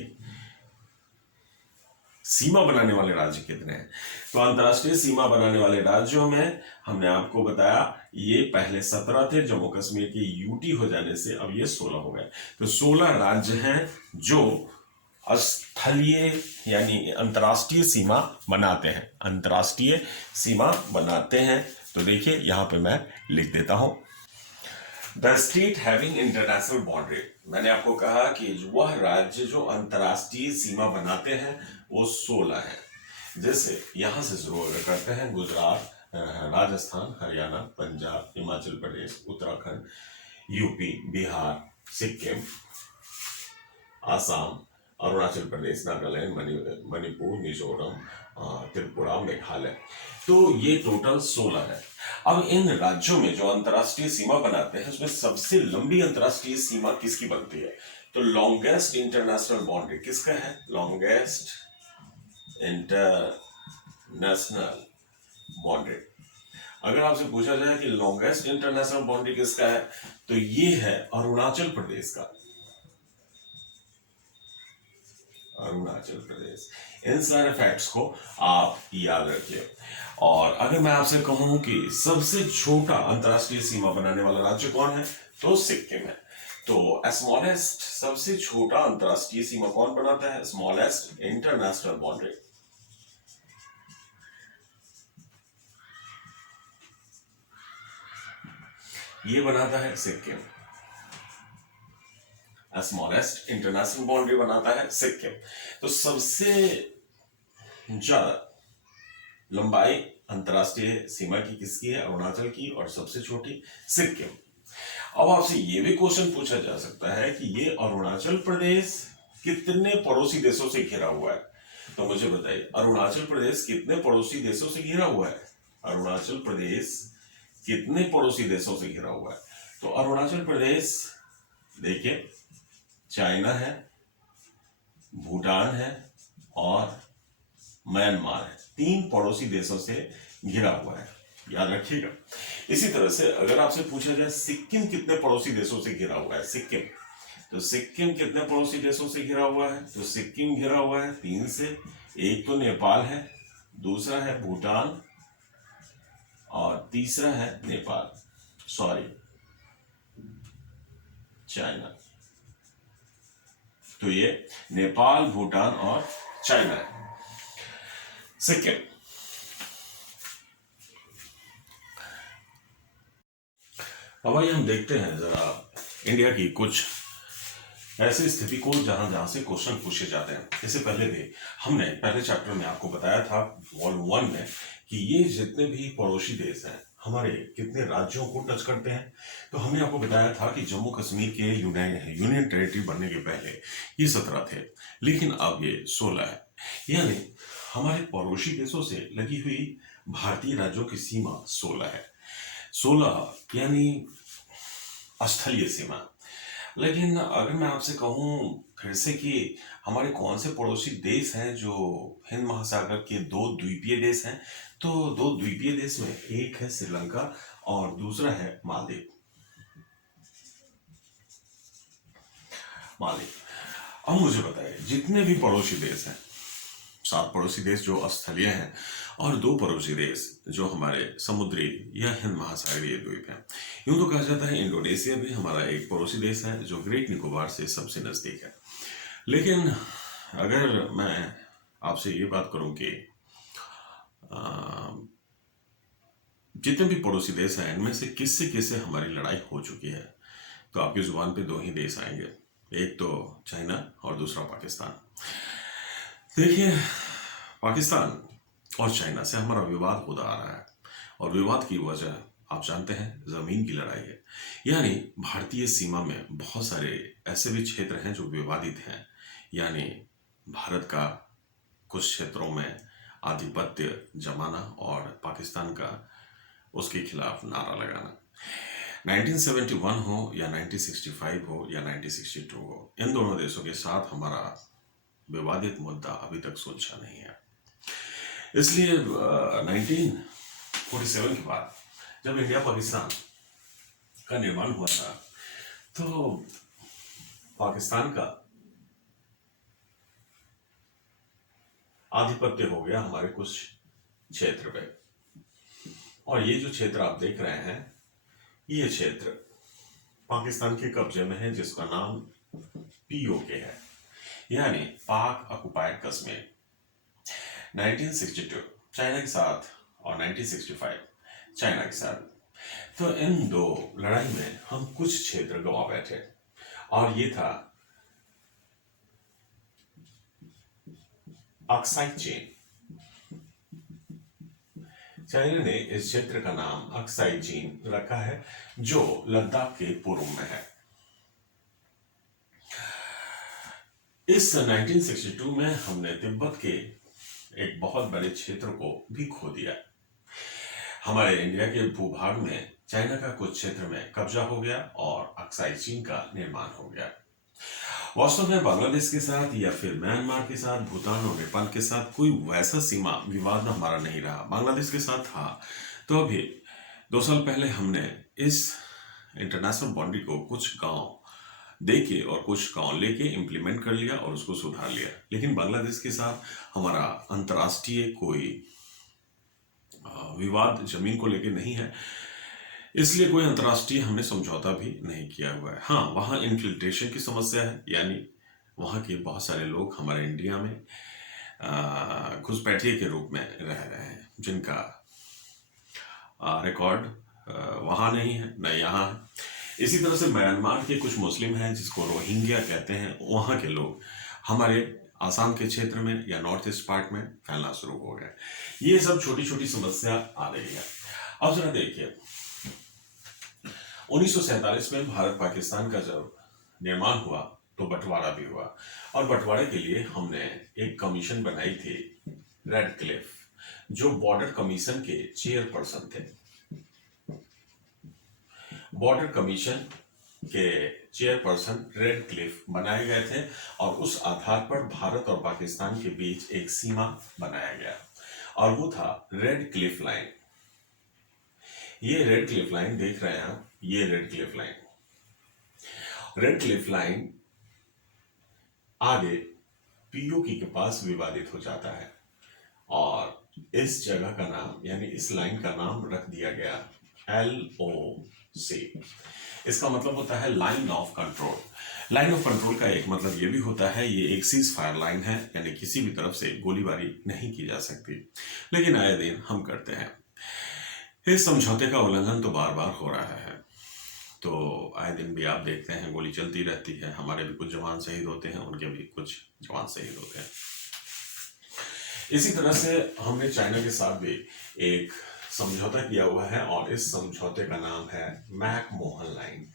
सीमा बनाने वाले राज्य कितने हैं, तो अंतर्राष्ट्रीय सीमा बनाने वाले राज्यों में हमने आपको बताया ये पहले 17 थे, जम्मू कश्मीर की यूटी हो जाने से अब ये 16 हो गए। तो 16 राज्य हैं जो स्थलीय यानी अंतर्राष्ट्रीय सीमा बनाते हैं, अंतर्राष्ट्रीय सीमा बनाते हैं। तो देखिए यहां पे मैं लिख देता हूं, the state having international boundary. मैंने आपको कहा कि वह राज्य जो अंतर्राष्ट्रीय सीमा बनाते हैं वो 16 है। जैसे यहां से शुरू करते हैं, गुजरात, राजस्थान, हरियाणा, पंजाब, हिमाचल प्रदेश, उत्तराखंड, यूपी, बिहार, सिक्किम, आसाम, अरुणाचल प्रदेश, नागालैंड, मणिपुर, मिजोरम, त्रिपुरा, मेघालय। तो ये टोटल 16 है। अब इन राज्यों में जो अंतर्राष्ट्रीय सीमा बनाते हैं उसमें सबसे लंबी अंतर्राष्ट्रीय सीमा किसकी बनती है, तो लॉन्गेस्ट इंटरनेशनल बाउंड्री किसका है, लॉन्गेस्ट इंटरनेशनल बाउंड्री। अगर आपसे पूछा जाए कि लॉन्गेस्ट इंटरनेशनल बाउंड्री किसका है, तो ये है अरुणाचल प्रदेश का, अरुणाचल प्रदेश। इन सारे फैक्ट्स को आप याद रखिए। और अगर मैं आपसे कहूं कि सबसे छोटा अंतर्राष्ट्रीय सीमा बनाने वाला राज्य कौन है, तो सिक्किम है। तो स्मॉलेस्ट, सबसे छोटा अंतर्राष्ट्रीय सीमा कौन बनाता है, स्मॉलेस्ट इंटरनेशनल बाउंड्री, ये बनाता है सिक्किम। स्मॉलेस्ट इंटरनेशनल बाउंड्री बनाता है सिक्किम। तो सबसे ज्यादा लंबाई अंतर्राष्ट्रीय सीमा की किसकी है, अरुणाचल की, और सबसे छोटी सिक्किम। अब आपसे ये भी क्वेश्चन पूछा जा सकता है कि ये अरुणाचल प्रदेश कितने पड़ोसी देशों से घिरा हुआ है, तो मुझे बताइए अरुणाचल प्रदेश कितने पड़ोसी देशों से घिरा हुआ है, अरुणाचल प्रदेश कितने पड़ोसी देशों से घिरा हुआ है। तो अरुणाचल प्रदेश देखिए, चाइना है, भूटान है और म्यांमार है, 3 पड़ोसी देशों से घिरा हुआ है, याद रखिएगा। इसी तरह से अगर आपसे पूछा जाए सिक्किम कितने पड़ोसी देशों से घिरा हुआ है, सिक्किम, तो सिक्किम कितने पड़ोसी देशों से घिरा हुआ है, तो सिक्किम घिरा हुआ है 3 से। एक तो नेपाल है, दूसरा है भूटान और तीसरा है चाइना। तो ये नेपाल, भूटान और चाइना है सिक्किम। अब आइए हम देखते हैं जरा इंडिया की कुछ ऐसी स्थिति को जहां जहां से क्वेश्चन पूछे जाते हैं। इससे पहले भी हमने पहले चैप्टर में आपको बताया था वॉल्यूम 1 में कि ये जितने भी पड़ोसी देश हैं हमारे कितने राज्यों को टच करते हैं। तो हमने आपको बताया था कि जम्मू कश्मीर के यूनियन टेरिटरी बनने के पहले ये 17 थे, लेकिन अब ये 16 है। यानी हमारे पड़ोसी देशों से लगी हुई भारतीय राज्यों की सीमा 16 है। 16 यानी स्थलीय सीमा। लेकिन अगर मैं आपसे कहूँ फिर से कि हमारे कौन से पड़ोसी देश हैं जो हिंद महासागर के दो द्वीपीय देश हैं, तो दो द्वीपीय देश में एक है श्रीलंका और दूसरा है मालदीव। मालदीव। अब मुझे बताइए, जितने भी पड़ोसी देश हैं, 7 पड़ोसी देश जो स्थलीय हैं और 2 पड़ोसी देश जो हमारे समुद्री या हिंद महासागरीय द्वीप हैं। यूं तो कहा जाता है इंडोनेशिया भी हमारा एक पड़ोसी देश है जो ग्रेट निकोबार से सबसे नजदीक है। लेकिन अगर मैं आपसे ये बात करूं कि जितने भी पड़ोसी देश हैं इनमें से किससे किससे हमारी लड़ाई हो चुकी है, तो आपकी जुबान पे 2 ही देश आएंगे, एक तो चाइना और दूसरा पाकिस्तान। देखिए, पाकिस्तान और चाइना से हमारा विवाद होता आ रहा है और विवाद की वजह आप जानते हैं, जमीन की लड़ाई है। यानी भारतीय सीमा में बहुत सारे ऐसे भी क्षेत्र हैं जो विवादित हैं, यानी भारत का कुछ क्षेत्रों में आधिपत्य जमाना और पाकिस्तान का उसके खिलाफ नारा लगाना। 1971 हो या 1965 हो या 1962 हो, इन दोनों देशों के साथ हमारा विवादित मुद्दा अभी तक सुलझा नहीं है। इसलिए 1947 के बाद जब इंडिया पाकिस्तान का निर्माण हुआ था, तो पाकिस्तान का आधिपत्य हो गया हमारे कुछ क्षेत्र पे। और ये जो क्षेत्र आप देख रहे हैं, ये क्षेत्र पाकिस्तान के कब्जे में है, जिसका नाम पीओके है, यानी पाक ऑक्युपाइड कश्मीर। 1962 चाइना के साथ और 1965 चाइना के साथ, तो इन दो लड़ाई में हम कुछ क्षेत्र गंवा बैठे। और ये था अक्साई चीन। चाइना ने इस क्षेत्र का नाम अक्साई चीन रखा है, जो लद्दाख के पूर्व में है। इस 1962 में हमने तिब्बत के एक बहुत बड़े क्षेत्र को भी खो दिया। हमारे इंडिया के भूभाग में चाइना का कुछ क्षेत्र में कब्जा हो गया और अक्साई चीन का निर्माण हो गया। वास्तव में बांग्लादेश के साथ या फिर म्यांमार के साथ, भूटान और नेपाल के साथ कोई वैसा सीमा विवाद हमारा नहीं रहा। बांग्लादेश के साथ था, तो अभी 2 साल पहले हमने इस इंटरनेशनल बाउंड्री को कुछ गांव देके और कुछ गांव लेके इम्प्लीमेंट कर लिया और उसको सुधार लिया। लेकिन बांग्लादेश के साथ हमारा अंतर्राष्ट्रीय कोई विवाद जमीन को लेके नहीं है, इसलिए कोई अंतर्राष्ट्रीय हमने समझौता भी नहीं किया हुआ है। हाँ, वहाँ इन्फिल्ट्रेशन की समस्या है, यानी वहाँ के बहुत सारे लोग हमारे इंडिया में घुसपैठिए के रूप में रह रहे हैं, जिनका रिकॉर्ड वहाँ नहीं है न यहाँ है। इसी तरह से म्यांमार के कुछ मुस्लिम हैं जिसको रोहिंग्या कहते हैं, वहाँ के लोग हमारे आसाम के क्षेत्र में या नॉर्थ ईस्ट पार्ट में फैलना शुरू हो गए। ये सब छोटी छोटी समस्या आ रही है। अब जरा देखिए, 1947 में भारत पाकिस्तान का जब निर्माण हुआ तो बंटवारा भी हुआ, और बंटवारे के लिए हमने एक कमीशन बनाई थी, रेड क्लिफ, जो बॉर्डर कमीशन के चेयरपर्सन थे। बॉर्डर कमीशन के चेयरपर्सन रेड क्लिफ बनाए गए थे और उस आधार पर भारत और पाकिस्तान के बीच एक सीमा बनाया गया और वो था रेड क्लिफ लाइन। ये रेड क्लिफ लाइन देख रहे हैं आप, ये red Cliff line. Red Cliff line आगे पीओके के पास विवादित हो जाता है और इस जगह का नाम, यानी इस लाइन का नाम रख दिया गया LOC। इसका मतलब होता है line of control. Line of control का एक मतलब ये भी होता है, ये एक सीज फायर लाइन है, यानी किसी भी तरफ से गोलीबारी नहीं की जा सकती, लेकिन आए दिन हम करते हैं। इस समझौते का उल्लंघन तो बार बार हो रहा है, तो आए दिन भी आप देखते हैं गोली चलती रहती है। हमारे भी कुछ जवान शहीद होते हैं, उनके भी कुछ जवान शहीद होते हैं। इसी तरह से हमने चाइना के साथ भी एक समझौता किया हुआ है और इस समझौते का नाम है मैकमोहन लाइन।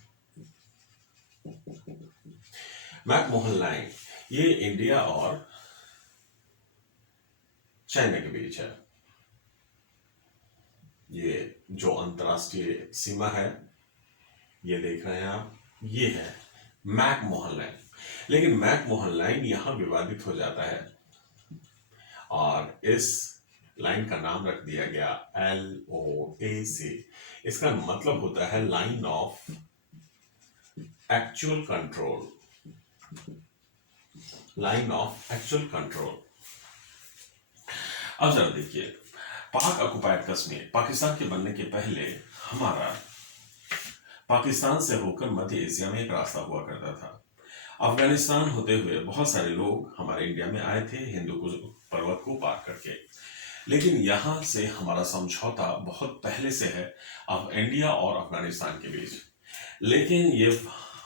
मैकमोहन लाइन ये इंडिया और चाइना के बीच है। ये जो अंतर्राष्ट्रीय सीमा है, ये देख रहे हैं आप, ये है मैकमोहन लाइन। लेकिन मैकमोहन लाइन यहां विवादित हो जाता है और इस लाइन का नाम रख दिया गया LOAC। इसका मतलब होता है line of actual control, line of actual control. अब जरा देखिए, पाक ऑक्युपाइड कश्मीर पाकिस्तान के बनने के पहले हमारा पाकिस्तान से होकर मध्य एशिया में एक रास्ता हुआ करता था। अफगानिस्तान होते हुए बहुत सारे लोग हमारे इंडिया में आए थे हिंदू पर्वत को पार करके। लेकिन यहाँ से हमारा समझौता बहुत पहले से है अब इंडिया और अफगानिस्तान के बीच। लेकिन ये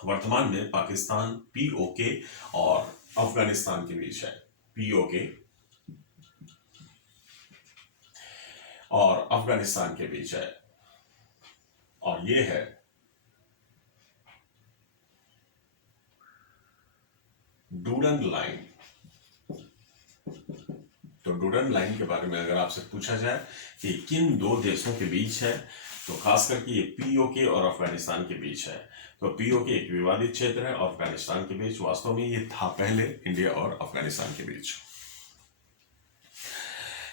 वर्तमान में पाकिस्तान POK और अफगानिस्तान के बीच है, POK और अफगानिस्तान के बीच है, और ये है डूडन लाइन। तो डूडन लाइन के बारे में अगर आपसे पूछा जाए कि किन दो देशों के बीच है, तो खास करके ये POK और अफगानिस्तान के बीच है। तो POK एक विवादित क्षेत्र है, अफगानिस्तान के बीच वास्तव में ये था पहले इंडिया और अफगानिस्तान के बीच।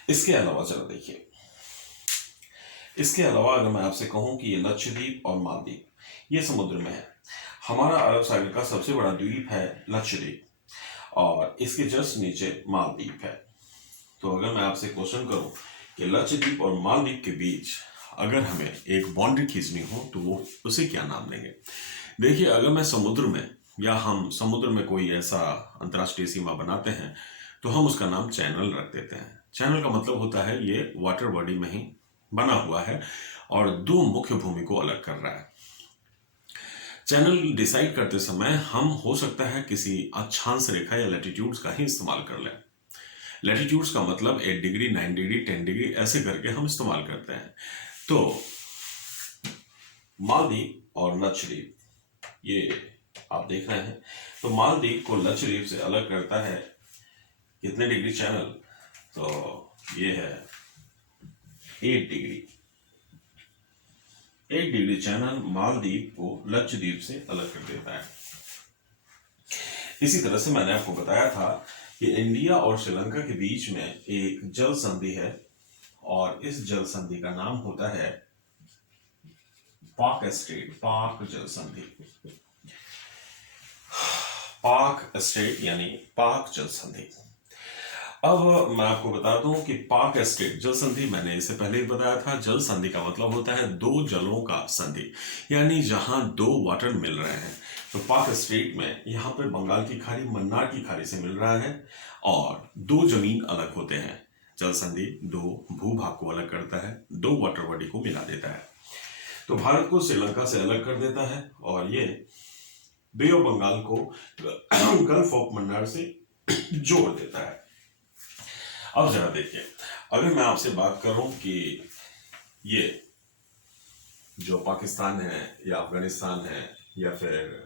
इसके अलावा चलो देखिए, इसके अलावा अगर मैं आपसे कहूं कि ये लक्षद्वीप और मालदीव ये समुद्र में है। हमारा अरब सागर का सबसे बड़ा द्वीप है लक्षद्वीप और इसके जस्ट नीचे मालदीव है। तो अगर मैं आपसे क्वेश्चन करूं कि लक्षद्वीप और मालदीव के बीच अगर हमें एक बाउंड्री खींचनी हो तो वो उसे क्या नाम देंगे? देखिए, अगर मैं समुद्र में या हम समुद्र में कोई ऐसा अंतर्राष्ट्रीय सीमा बनाते हैं तो हम उसका नाम चैनल रख देते हैं। चैनल का मतलब होता है ये वाटर बॉडी में ही बना हुआ है और दो मुख्य भूमि को अलग कर रहा है। चैनल डिसाइड करते समय हम हो सकता है किसी अक्षांश रेखा या लैटिट्यूड्स का ही इस्तेमाल कर लें। लैटिट्यूड्स का मतलब 8 डिग्री, 9 डिग्री, 10 डिग्री ऐसे करके हम इस्तेमाल करते हैं। तो मालदीव और लक्षद्वीप ये आप देख रहे हैं। तो मालदीव को लक्षद्वीप से अलग करता है कितने डिग्री चैनल? तो ये है 8 डिग्री। 8 डिग्री चैनल मालदीव को लक्षद्वीप से अलग कर देता है। इसी तरह से मैंने आपको बताया था कि इंडिया और श्रीलंका के बीच में एक जल संधि है और इस जल संधि का नाम होता है पाक स्ट्रेट, पाक जल संधि, पाक स्ट्रेट यानी पाक जल संधि। अब मैं आपको बता दूं कि पाक स्ट्रेट जल संधि मैंने इससे पहले ही बताया था। जल संधि का मतलब होता है दो जलों का संधि, यानी जहां दो वाटर मिल रहे हैं। तो पाक स्ट्रेट में यहाँ पे बंगाल की खाड़ी मन्नार की खाड़ी से मिल रहा है और दो जमीन अलग होते हैं। जल संधि दो भूभाग को अलग करता है, दो वाटर बॉडी को मिला देता है। तो भारत को श्रीलंका से अलग कर देता है और ये बे ऑफ बंगाल को गल्फ ऑफ मन्नार से जोड़ देता है। अब जरा देखिए, अगर मैं आपसे बात करूं कि ये जो पाकिस्तान है या अफगानिस्तान है या फिर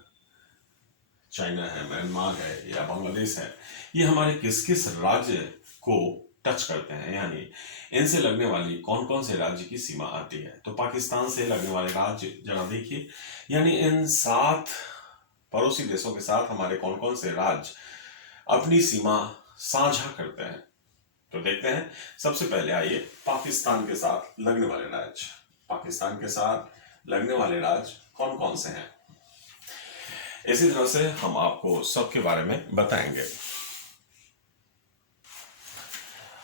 चाइना है, म्यांमार है या बांग्लादेश है, ये हमारे किस किस राज्य को टच करते हैं, यानी इनसे लगने वाली कौन कौन से राज्य की सीमा आती है। तो पाकिस्तान से लगने वाले राज्य जरा देखिए, यानी इन 7 पड़ोसी देशों के साथ हमारे कौन कौन से राज्य अपनी सीमा साझा करते हैं। तो देखते हैं, सबसे पहले आइए पाकिस्तान के साथ लगने वाले राज्य। पाकिस्तान के साथ लगने वाले राज्य कौन कौन से हैं, इसी तरह से हम आपको सबके बारे में बताएंगे।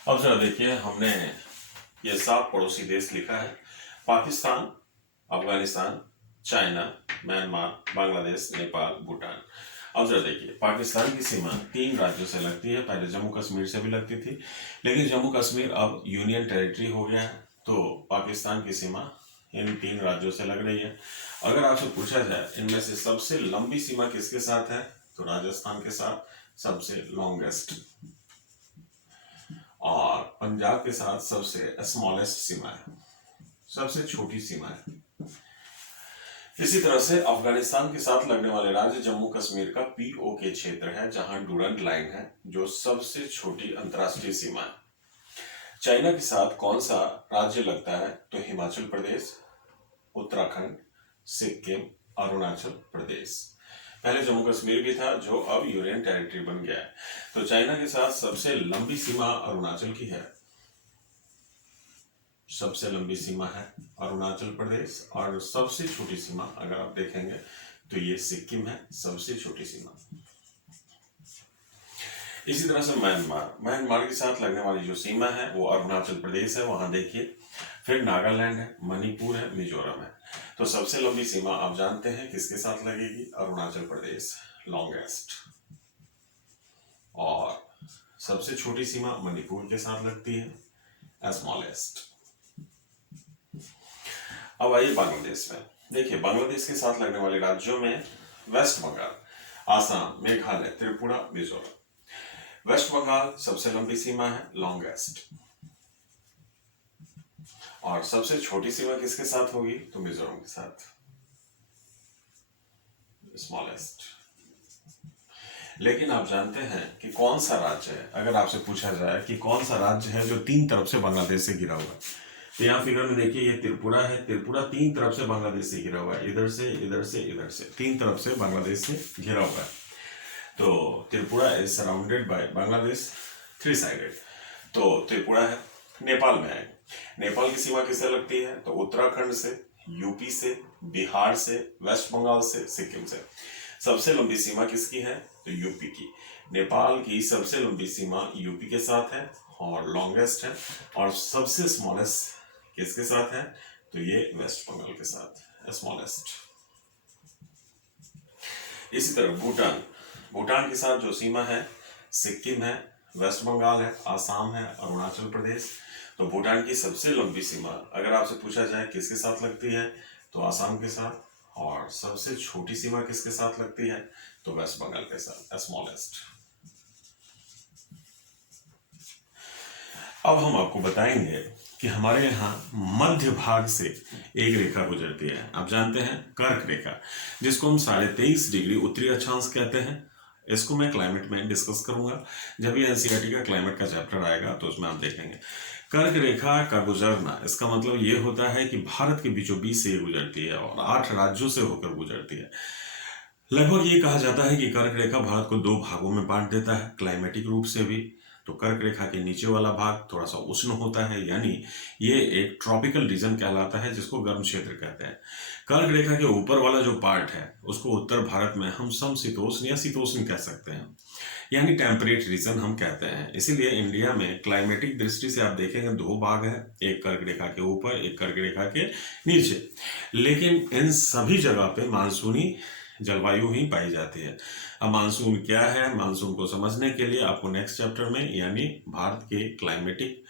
अब जरा देखिए, हमने ये 7 पड़ोसी देश लिखा है: पाकिस्तान, अफगानिस्तान, चाइना, म्यांमार, बांग्लादेश, नेपाल, भूटान। अब जरा देखिए, पाकिस्तान की सीमा 3 राज्यों से लगती है। पहले जम्मू कश्मीर से भी लगती थी, लेकिन जम्मू कश्मीर अब यूनियन टेरिटरी हो गया है, तो पाकिस्तान की सीमा इन 3 राज्यों से लग रही है। अगर आपसे पूछा जाए इनमें से सबसे लंबी सीमा किसके साथ है, तो राजस्थान के साथ सबसे लॉन्गेस्ट, और पंजाब के साथ सबसे स्मॉलेस्ट सीमा है, सबसे छोटी सीमा है। इसी तरह से अफगानिस्तान के साथ लगने वाले राज्य जम्मू कश्मीर का POK क्षेत्र है, जहां डूरंट लाइन है जो सबसे छोटी अंतर्राष्ट्रीय सीमा है। चाइना के साथ कौन सा राज्य लगता है, तो हिमाचल प्रदेश, उत्तराखंड, सिक्किम, अरुणाचल प्रदेश। पहले जम्मू कश्मीर भी था, जो अब यूनियन टेरिटरी बन गया है। तो चाइना के साथ सबसे लंबी सीमा अरुणाचल की है, सबसे लंबी सीमा है अरुणाचल प्रदेश। और सबसे छोटी सीमा अगर आप देखेंगे तो ये सिक्किम है, सबसे छोटी सीमा। इसी तरह से म्यांमार के साथ लगने वाली जो सीमा है वो अरुणाचल प्रदेश है, वहां देखिए। फिर नागालैंड है, मणिपुर है, मिजोरम है। तो सबसे लंबी सीमा आप जानते हैं किसके साथ लगेगी, अरुणाचल प्रदेश, लॉन्गेस्ट। और सबसे छोटी सीमा मणिपुर के साथ लगती है, स्मॉलेस्ट। अब आइए बांग्लादेश में। देखिए बांग्लादेश के साथ लगने वाले राज्यों में वेस्ट बंगाल, आसाम, मेघालय, त्रिपुरा, मिजोरम। वेस्ट बंगाल सबसे लंबी सीमा है, लॉन्गेस्ट। और सबसे छोटी सीमा किसके साथ होगी, तो मिजोरम के साथ, स्मॉलेस्ट। लेकिन आप जानते हैं कि कौन सा राज्य है, अगर आपसे पूछा जाए कि कौन सा राज्य है जो तीन तरफ से बांग्लादेश से घिरा हुआ है, तो यहाँ फिगर में देखिए ये त्रिपुरा है। त्रिपुरा तीन तरफ से बांग्लादेश से घिरा हुआ है, इधर से, इधर से, इधर से, तीन तरफ से बांग्लादेश से घिरा हुआ है। तो Tripura is surrounded by Bangladesh, three sided. तो त्रिपुरा है, नेपाल में है। नेपाल की सीमा किससे लगती है, तो उत्तराखंड से, यूपी से, बिहार से, वेस्ट बंगाल से, सिक्किम से। सबसे लंबी सीमा किसकी है, तो यूपी की। नेपाल की सबसे लंबी सीमा यूपी के साथ है और लॉन्गेस्ट है। और सबसे स्मॉलेस्ट किसके साथ है, तो ये वेस्ट बंगाल के साथ, स्मॉलेस्ट। इसी तरह भूटान, भूटान के साथ जो सीमा है, सिक्किम है, वेस्ट बंगाल है, आसाम है, अरुणाचल प्रदेश। तो भूटान की सबसे लंबी सीमा अगर आपसे पूछा जाए किसके साथ लगती है, तो आसाम के साथ। और सबसे छोटी सीमा किसके साथ लगती है, तो वेस्ट बंगाल के साथ, स्मॉलेस्ट। अब हम आपको बताएंगे कि हमारे यहाँ मध्य भाग से एक रेखा गुजरती है, आप जानते हैं कर्क रेखा, जिसको हम 23.5 डिग्री उत्तरी अक्षांश कहते हैं। इसको मैं क्लाइमेट में डिस्कस करूंगा, जब ये एनसीईआरटी का क्लाइमेट का चैप्टर आएगा तो उसमें आप देखेंगे। कर्क रेखा का गुजरना, इसका मतलब ये होता है कि भारत के बीचों बीच से ये गुजरती है और 8 राज्यों से होकर गुजरती है। लगभग ये कहा जाता है कि कर्क रेखा भारत को 2 भागों में बांट देता है, क्लाइमेटिक रूप से भी। तो कर्क रेखा के नीचे वाला भाग थोड़ा सा उष्ण होता है, यानी ये एक ट्रॉपिकल रीजन कहलाता है, जिसको गर्म क्षेत्र कहते हैं। कर्क रेखा के ऊपर वाला जो पार्ट है उसको उत्तर भारत में हम समशीतोष्ण या शीतोष्ण कह सकते हैं, यानी टेम्परेट रीजन हम कहते हैं। इसीलिए इंडिया में क्लाइमेटिक दृष्टि से आप देखेंगे 2 भाग है, एक कर्क रेखा के ऊपर, एक कर्क रेखा के नीचे। लेकिन इन सभी जगह पे मानसूनी जलवायु ही पाई जाती है। अब मानसून क्या है, मानसून को समझने के लिए आपको नेक्स्ट चैप्टर में, यानी भारत के क्लाइमेटिक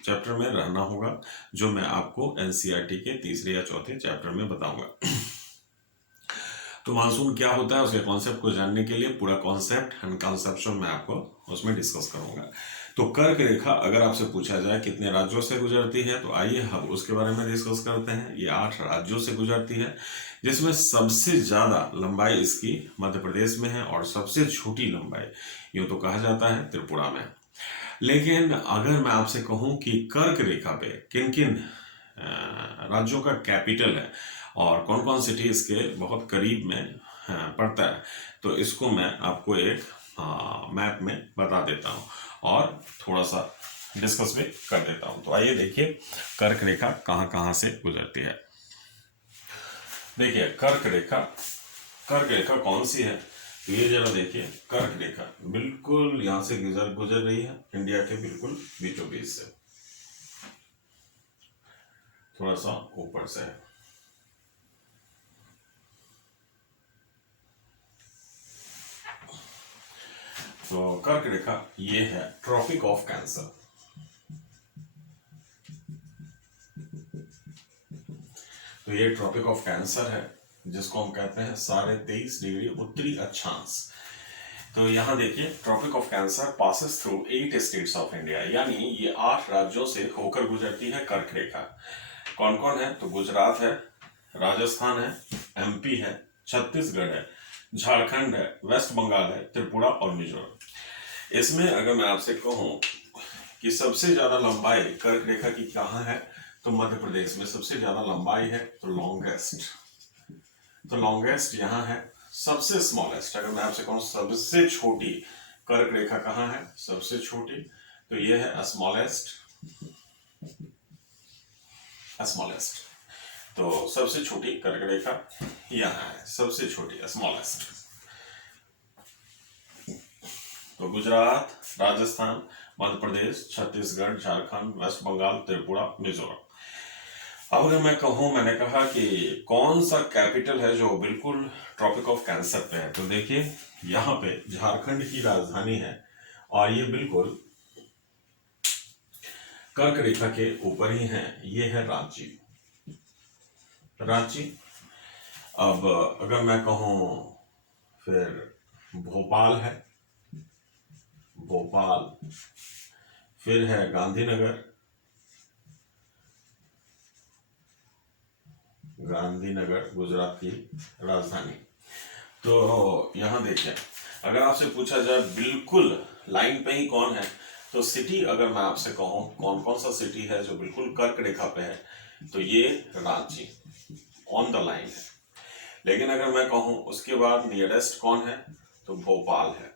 चैप्टर में रहना होगा, जो मैं आपको एनसीईआरटी के तीसरे या चौथे चैप्टर में बताऊंगा। तो मानसून क्या होता है, उसके कॉन्सेप्ट को जानने के लिए पूरा कॉन्सेप्ट एंड कंसेप्शन मैं आपको उसमें डिस्कस करूंगा। तो कर्क रेखा अगर आपसे पूछा जाए कितने राज्यों से गुजरती है, तो आइए हम उसके बारे में डिस्कस करते हैं। ये 8 राज्यों से गुजरती है, जिसमें सबसे ज्यादा लंबाई इसकी मध्य प्रदेश में है और सबसे छोटी लंबाई यूं तो कहा जाता है त्रिपुरा में। लेकिन अगर मैं आपसे कहूं कि कर्क रेखा पे किन किन राज्यों का कैपिटल है और कौन कौन सिटी इसके बहुत करीब में पड़ता है, तो इसको मैं आपको एक मैप में बता देता हूँ और थोड़ा सा डिस्कस भी कर देता हूँ। तो आइए देखिए कर्क रेखा कहाँ कहाँ से गुजरती है। देखिए कर्क रेखा कौन सी है, तो ये जरा देखिए, कर्क रेखा बिल्कुल यहाँ से गुजर रही है, इंडिया के बिल्कुल बीचों बीच से, थोड़ा सा ऊपर से है। तो कर्क रेखा ये है ट्रॉपिक ऑफ कैंसर। तो ये ट्रॉपिक ऑफ कैंसर है, जिसको हम कहते हैं 23.5 डिग्री उत्तरी अक्षांश। तो यहाँ देखिए Tropic of Cancer passes through 8 states of India, यानी ये 8 राज्यों से होकर गुजरती है कर्क रेखा। कौन कौन है, तो गुजरात है, राजस्थान है, एमपी है, छत्तीसगढ़ है, झारखंड है, वेस्ट बंगाल है, त्रिपुरा और मिजोरम। इसमें अगर मैं आपसे कहूँ कि सबसे ज्यादा लंबाई कर्क रेखा की कहाँ है, तो मध्य प्रदेश में सबसे ज्यादा लंबाई है, तो लॉन्गेस्ट। तो लॉन्गेस्ट यहाँ है, सबसे स्मॉलेस्ट अगर मैं आपसे कहूँ सबसे छोटी कर्क रेखा कहाँ है, सबसे छोटी, तो ये है स्मॉलेस्ट। स्मॉलेस्ट तो सबसे छोटी कर्क रेखा यहाँ है, सबसे छोटी स्मॉलेस्ट। तो गुजरात, राजस्थान, मध्य प्रदेश, छत्तीसगढ़, झारखंड, वेस्ट बंगाल, त्रिपुरा, मिजोरम। अब अगर मैं कहूँ, मैंने कहा कि कौन सा कैपिटल है जो बिल्कुल ट्रॉपिक ऑफ कैंसर पे है, तो देखिए यहाँ पे झारखंड की राजधानी है और ये बिल्कुल कर्क रेखा के ऊपर ही है, ये है रांची। रांची। अब अगर मैं कहूँ फिर भोपाल है, भोपाल, फिर है गांधीनगर, गांधीनगर गुजरात की राजधानी। तो यहाँ देखिए, अगर आपसे पूछा जाए बिल्कुल लाइन पे ही कौन है, तो सिटी अगर मैं आपसे कहूँ कौन कौन सा सिटी है जो बिल्कुल कर्क रेखा पे है, तो ये रांची ऑन द लाइन है। लेकिन अगर मैं कहूँ उसके बाद नियरेस्ट कौन है, तो भोपाल है।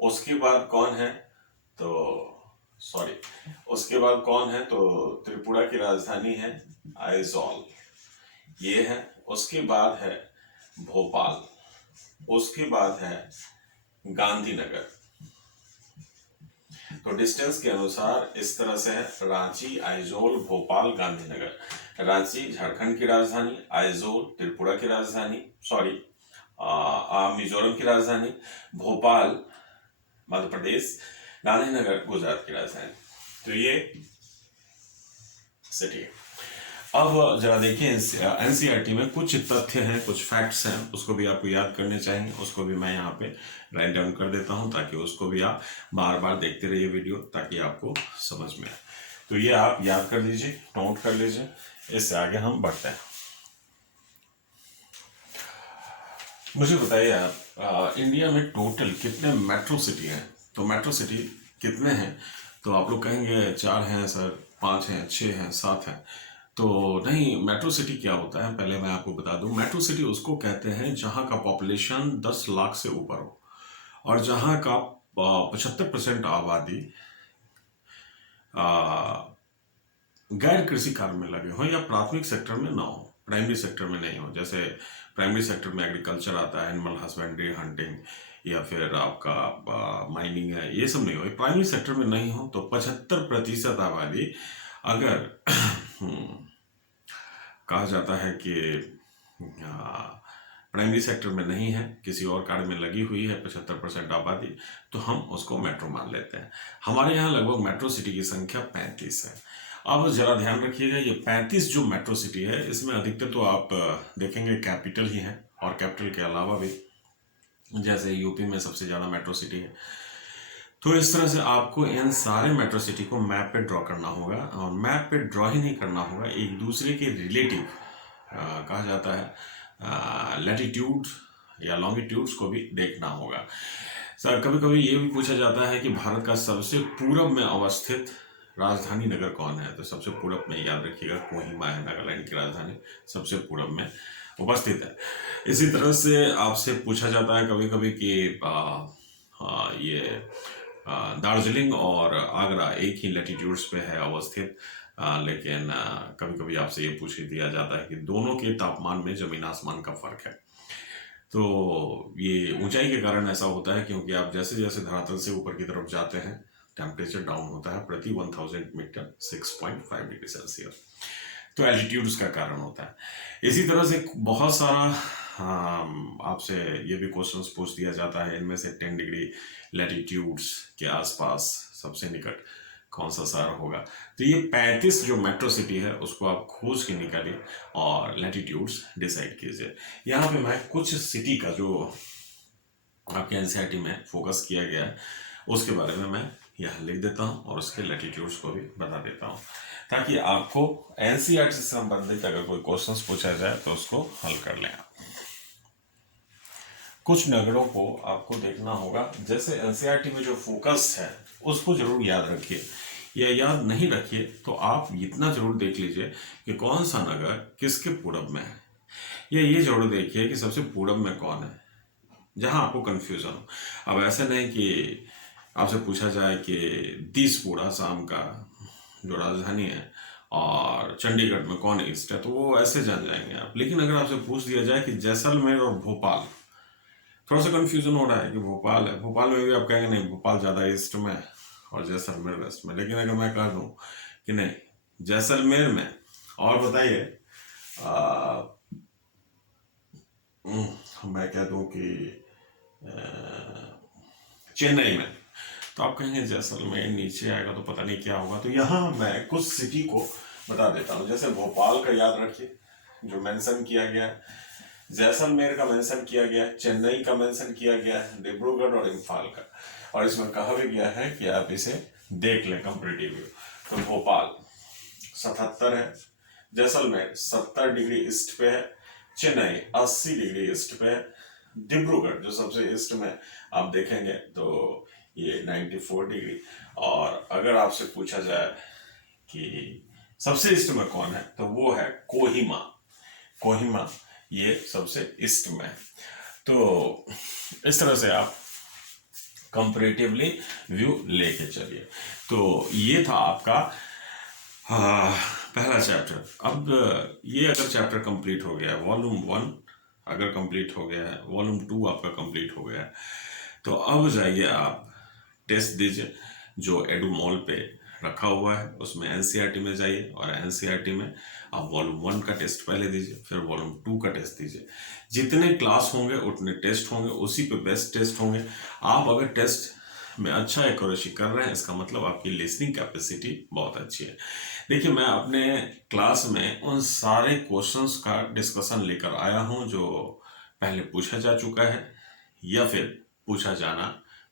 उसके बाद कौन है, तो सॉरी, उसके बाद कौन है, तो त्रिपुरा की राजधानी है आइजॉल, ये है। उसके बाद है भोपाल, उसके बाद है गांधीनगर। तो डिस्टेंस के अनुसार इस तरह से है, रांची, आइजोल, भोपाल, गांधीनगर। रांची झारखंड की राजधानी, आइजोल त्रिपुरा की राजधानी, सॉरी मिजोरम की राजधानी, भोपाल मध्य प्रदेश, गांधीनगर गुजरात की राजधानी। तो ये सिटी है। अब जरा देखिए एनसीईआरटी में कुछ तथ्य हैं, कुछ फैक्ट्स हैं, उसको भी आपको याद करने चाहिए, उसको भी मैं यहाँ पे राइट डाउन कर देता हूँ ताकि उसको भी आप बार बार देखते रहिए वीडियो, ताकि आपको समझ में आए। तो ये आप याद कर लीजिए, नोट कर लीजिए, इससे आगे हम बढ़ते हैं। मुझे बताइए आप, इंडिया में टोटल कितने मेट्रो सिटी हैं? तो मेट्रो सिटी कितने हैं? तो आप लोग कहेंगे 4 हैं सर, 5 हैं, 6 हैं, 7 हैं। तो नहीं, मेट्रो सिटी क्या होता है पहले मैं आपको बता दूं। मेट्रो सिटी उसको कहते हैं जहां का पॉपुलेशन 10 लाख से ऊपर हो और जहां का 75% आबादी गैर कृषि कार्य में लगे हो या प्राथमिक सेक्टर में ना हो, प्राइमरी सेक्टर में नहीं हो। जैसे प्राइमरी सेक्टर में एग्रीकल्चर आता है, एनिमल हस्बेंड्री, हंटिंग, या फिर आपका माइनिंग है, ये सब नहीं हो, प्राइमरी सेक्टर में नहीं हो। तो 75% आबादी अगर कहा जाता है कि प्राइमरी सेक्टर में नहीं है, किसी और कार्य में लगी हुई है 75% आबादी, तो हम उसको मेट्रो मान लेते हैं। हमारे यहाँ लगभग मेट्रो सिटी की संख्या 35 है। अब जरा ध्यान रखिएगा, ये 35 जो मेट्रो सिटी है, इसमें अधिकतर तो आप देखेंगे कैपिटल ही है, और कैपिटल के अलावा भी जैसे यूपी में सबसे ज़्यादा मेट्रो सिटी है। तो इस तरह से आपको इन सारे मेट्रो सिटी को मैप पे ड्रॉ करना होगा, और मैप पे ड्रॉ ही नहीं करना होगा, एक दूसरे के रिलेटिव कहा जाता है लैटिट्यूड या लॉन्गिट्यूड्स को भी देखना होगा। सर कभी कभी ये भी पूछा जाता है कि भारत का सबसे पूरब में अवस्थित राजधानी नगर कौन है? तो सबसे पूरब में याद रखिएगा कोहिमा है, नागालैंड की राजधानी सबसे पूरब में उपस्थित है। इसी तरह से आपसे पूछा जाता है कभी कभी कि ये दार्जिलिंग और आगरा एक ही लैटिट्यूड्स पे है अवस्थित, लेकिन कभी कभी आपसे ये पूछ दिया जाता है कि दोनों के तापमान में जमीन आसमान का फर्क है। तो ये ऊंचाई के कारण ऐसा होता है, क्योंकि आप जैसे जैसे धरातल से ऊपर की तरफ जाते हैं टेम्परेचर डाउन होता है प्रति 1000 मीटर 6.5 डिग्री सेल्सियस। तो एल्टीट्यूड्स का कारण होता है। इसी तरह से बहुत सारा आपसे ये भी क्वेश्चंस पूछ दिया जाता है, इनमें से 10 डिग्री लैटिट्यूड्स के आसपास सबसे निकट कौन सा शहर होगा? तो ये 35 जो मेट्रो सिटी है उसको आप खोज के निकालिए और लैटिट्यूड्स डिसाइड कीजिए। यहाँ पे मैं कुछ सिटी का जो आपके एनसीईआरटी में फोकस किया गया है उसके बारे में मैं यहाँ लिख देता हूँ और उसके लैटिट्यूड्स को भी बता देता हूँ, ताकि आपको एनसीईआरटी से संबंधित अगर कोई क्वेश्चंस पूछा जाए तो उसको हल कर लें। कुछ नगरों को आपको देखना होगा, जैसे एनसीईआरटी में जो फोकस है उसको जरूर याद रखिए, या याद नहीं रखिए तो आप इतना जरूर देख लीजिए कि कौन सा नगर किसके पूरब में है। ये जरूर देखिए कि सबसे पूरब में कौन है, जहां आपको कंफ्यूजन हो। अब ऐसा नहीं कि आपसे पूछा जाए कि दिसपुर असम का जो राजधानी है और चंडीगढ़ में कौन ईस्ट है, तो वो ऐसे जान जाएंगे आप। लेकिन अगर आपसे पूछ दिया जाए कि जैसलमेर और भोपाल, थोड़ा सा कंफ्यूजन हो रहा है कि भोपाल है, भोपाल में भी आप कहेंगे नहीं भोपाल ज़्यादा ईस्ट में है और जैसलमेर वेस्ट में। लेकिन अगर मैं कह दूँ कि नहीं जैसलमेर में, और बताइए मैं कह दूँ कि चेन्नई में, तो आप कहेंगे जैसलमेर नीचे आएगा तो पता नहीं क्या होगा। तो यहाँ मैं कुछ सिटी को बता देता हूँ। जैसे भोपाल का याद रखिए जो मेंशन किया गया है, जैसलमेर का मेंशन किया गया है, चेन्नई का मेंशन किया गया है, डिब्रूगढ़ और इम्फाल का। और इसमें कहा भी गया है कि आप इसे देख लें कंपेरेटिव व्यू। तो भोपाल 77 है, जैसलमेर 70 डिग्री ईस्ट पे है, चेन्नई 80 डिग्री ईस्ट पे है, डिब्रूगढ़ जो सबसे ईस्ट में आप देखेंगे तो ये 94 डिग्री। और अगर आपसे पूछा जाए कि सबसे ईस्ट में कौन है, तो वो है कोहिमा। कोहिमा ये सबसे ईस्ट में है। तो इस तरह से आप कंपैरेटिवली व्यू लेके चलिए। तो ये था आपका पहला चैप्टर। अब ये अगर चैप्टर कंप्लीट हो गया है, वॉल्यूम 1 अगर कंप्लीट हो गया है, वॉल्यूम 2 आपका कंप्लीट हो गया है, तो अब जाइए आप टेस्ट दीजिए जो एडुमॉल पे रखा हुआ है, उसमें एनसीईआरटी में जाइए और एनसीईआरटी में आप वॉल्यूम 1 का टेस्ट पहले दीजिए, फिर वॉल्यूम 2 का टेस्ट दीजिए। जितने क्लास होंगे उतने टेस्ट होंगे, उसी पे बेस्ट टेस्ट होंगे। आप अगर टेस्ट में अच्छा एक्यूरेसी कर रहे हैं, इसका मतलब आपकी लिसनिंग कैपेसिटी बहुत अच्छी है। देखिए मैं अपने क्लास में उन सारे क्वेश्चंस का डिस्कशन लेकर आया हूं जो पहले पूछा जा चुका है या फिर पूछा जाना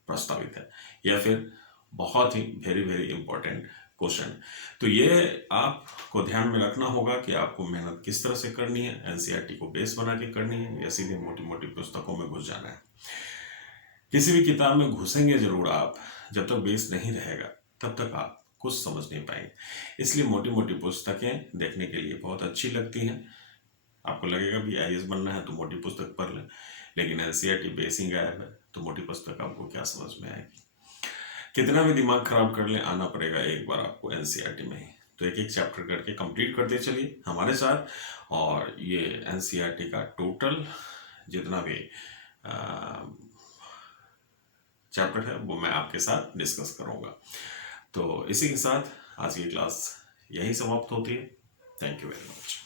प्रस्तावित है, या फिर बहुत ही वेरी वेरी इंपॉर्टेंट क्वेश्चन। तो ये आपको ध्यान में रखना होगा कि आपको मेहनत किस तरह से करनी है, एनसीईआरटी को बेस बना के करनी है या सीधे मोटी मोटी पुस्तकों में घुस जाना है। किसी भी किताब में घुसेंगे जरूर आप, जब तक बेस नहीं रहेगा तब तक आप कुछ समझ नहीं पाएंगे। इसलिए मोटी मोटी पुस्तकें देखने के लिए बहुत अच्छी लगती हैं। आपको लगेगा भी आईएएस बनना है तो मोटी पुस्तक पढ़ लें, लेकिन एनसीईआरटी बेसिंग गायब है तो मोटी पुस्तक आपको क्या समझ में आएगी। कितना भी दिमाग खराब कर लें, आना पड़ेगा एक बार आपको एनसीईआरटी में ही। तो एक एक चैप्टर करके कंप्लीट करते चलिए हमारे साथ, और ये एनसीईआरटी का टोटल जितना भी चैप्टर है वो मैं आपके साथ डिस्कस करूंगा। तो इसी के साथ आज की क्लास यही समाप्त होती है। Thank you very much.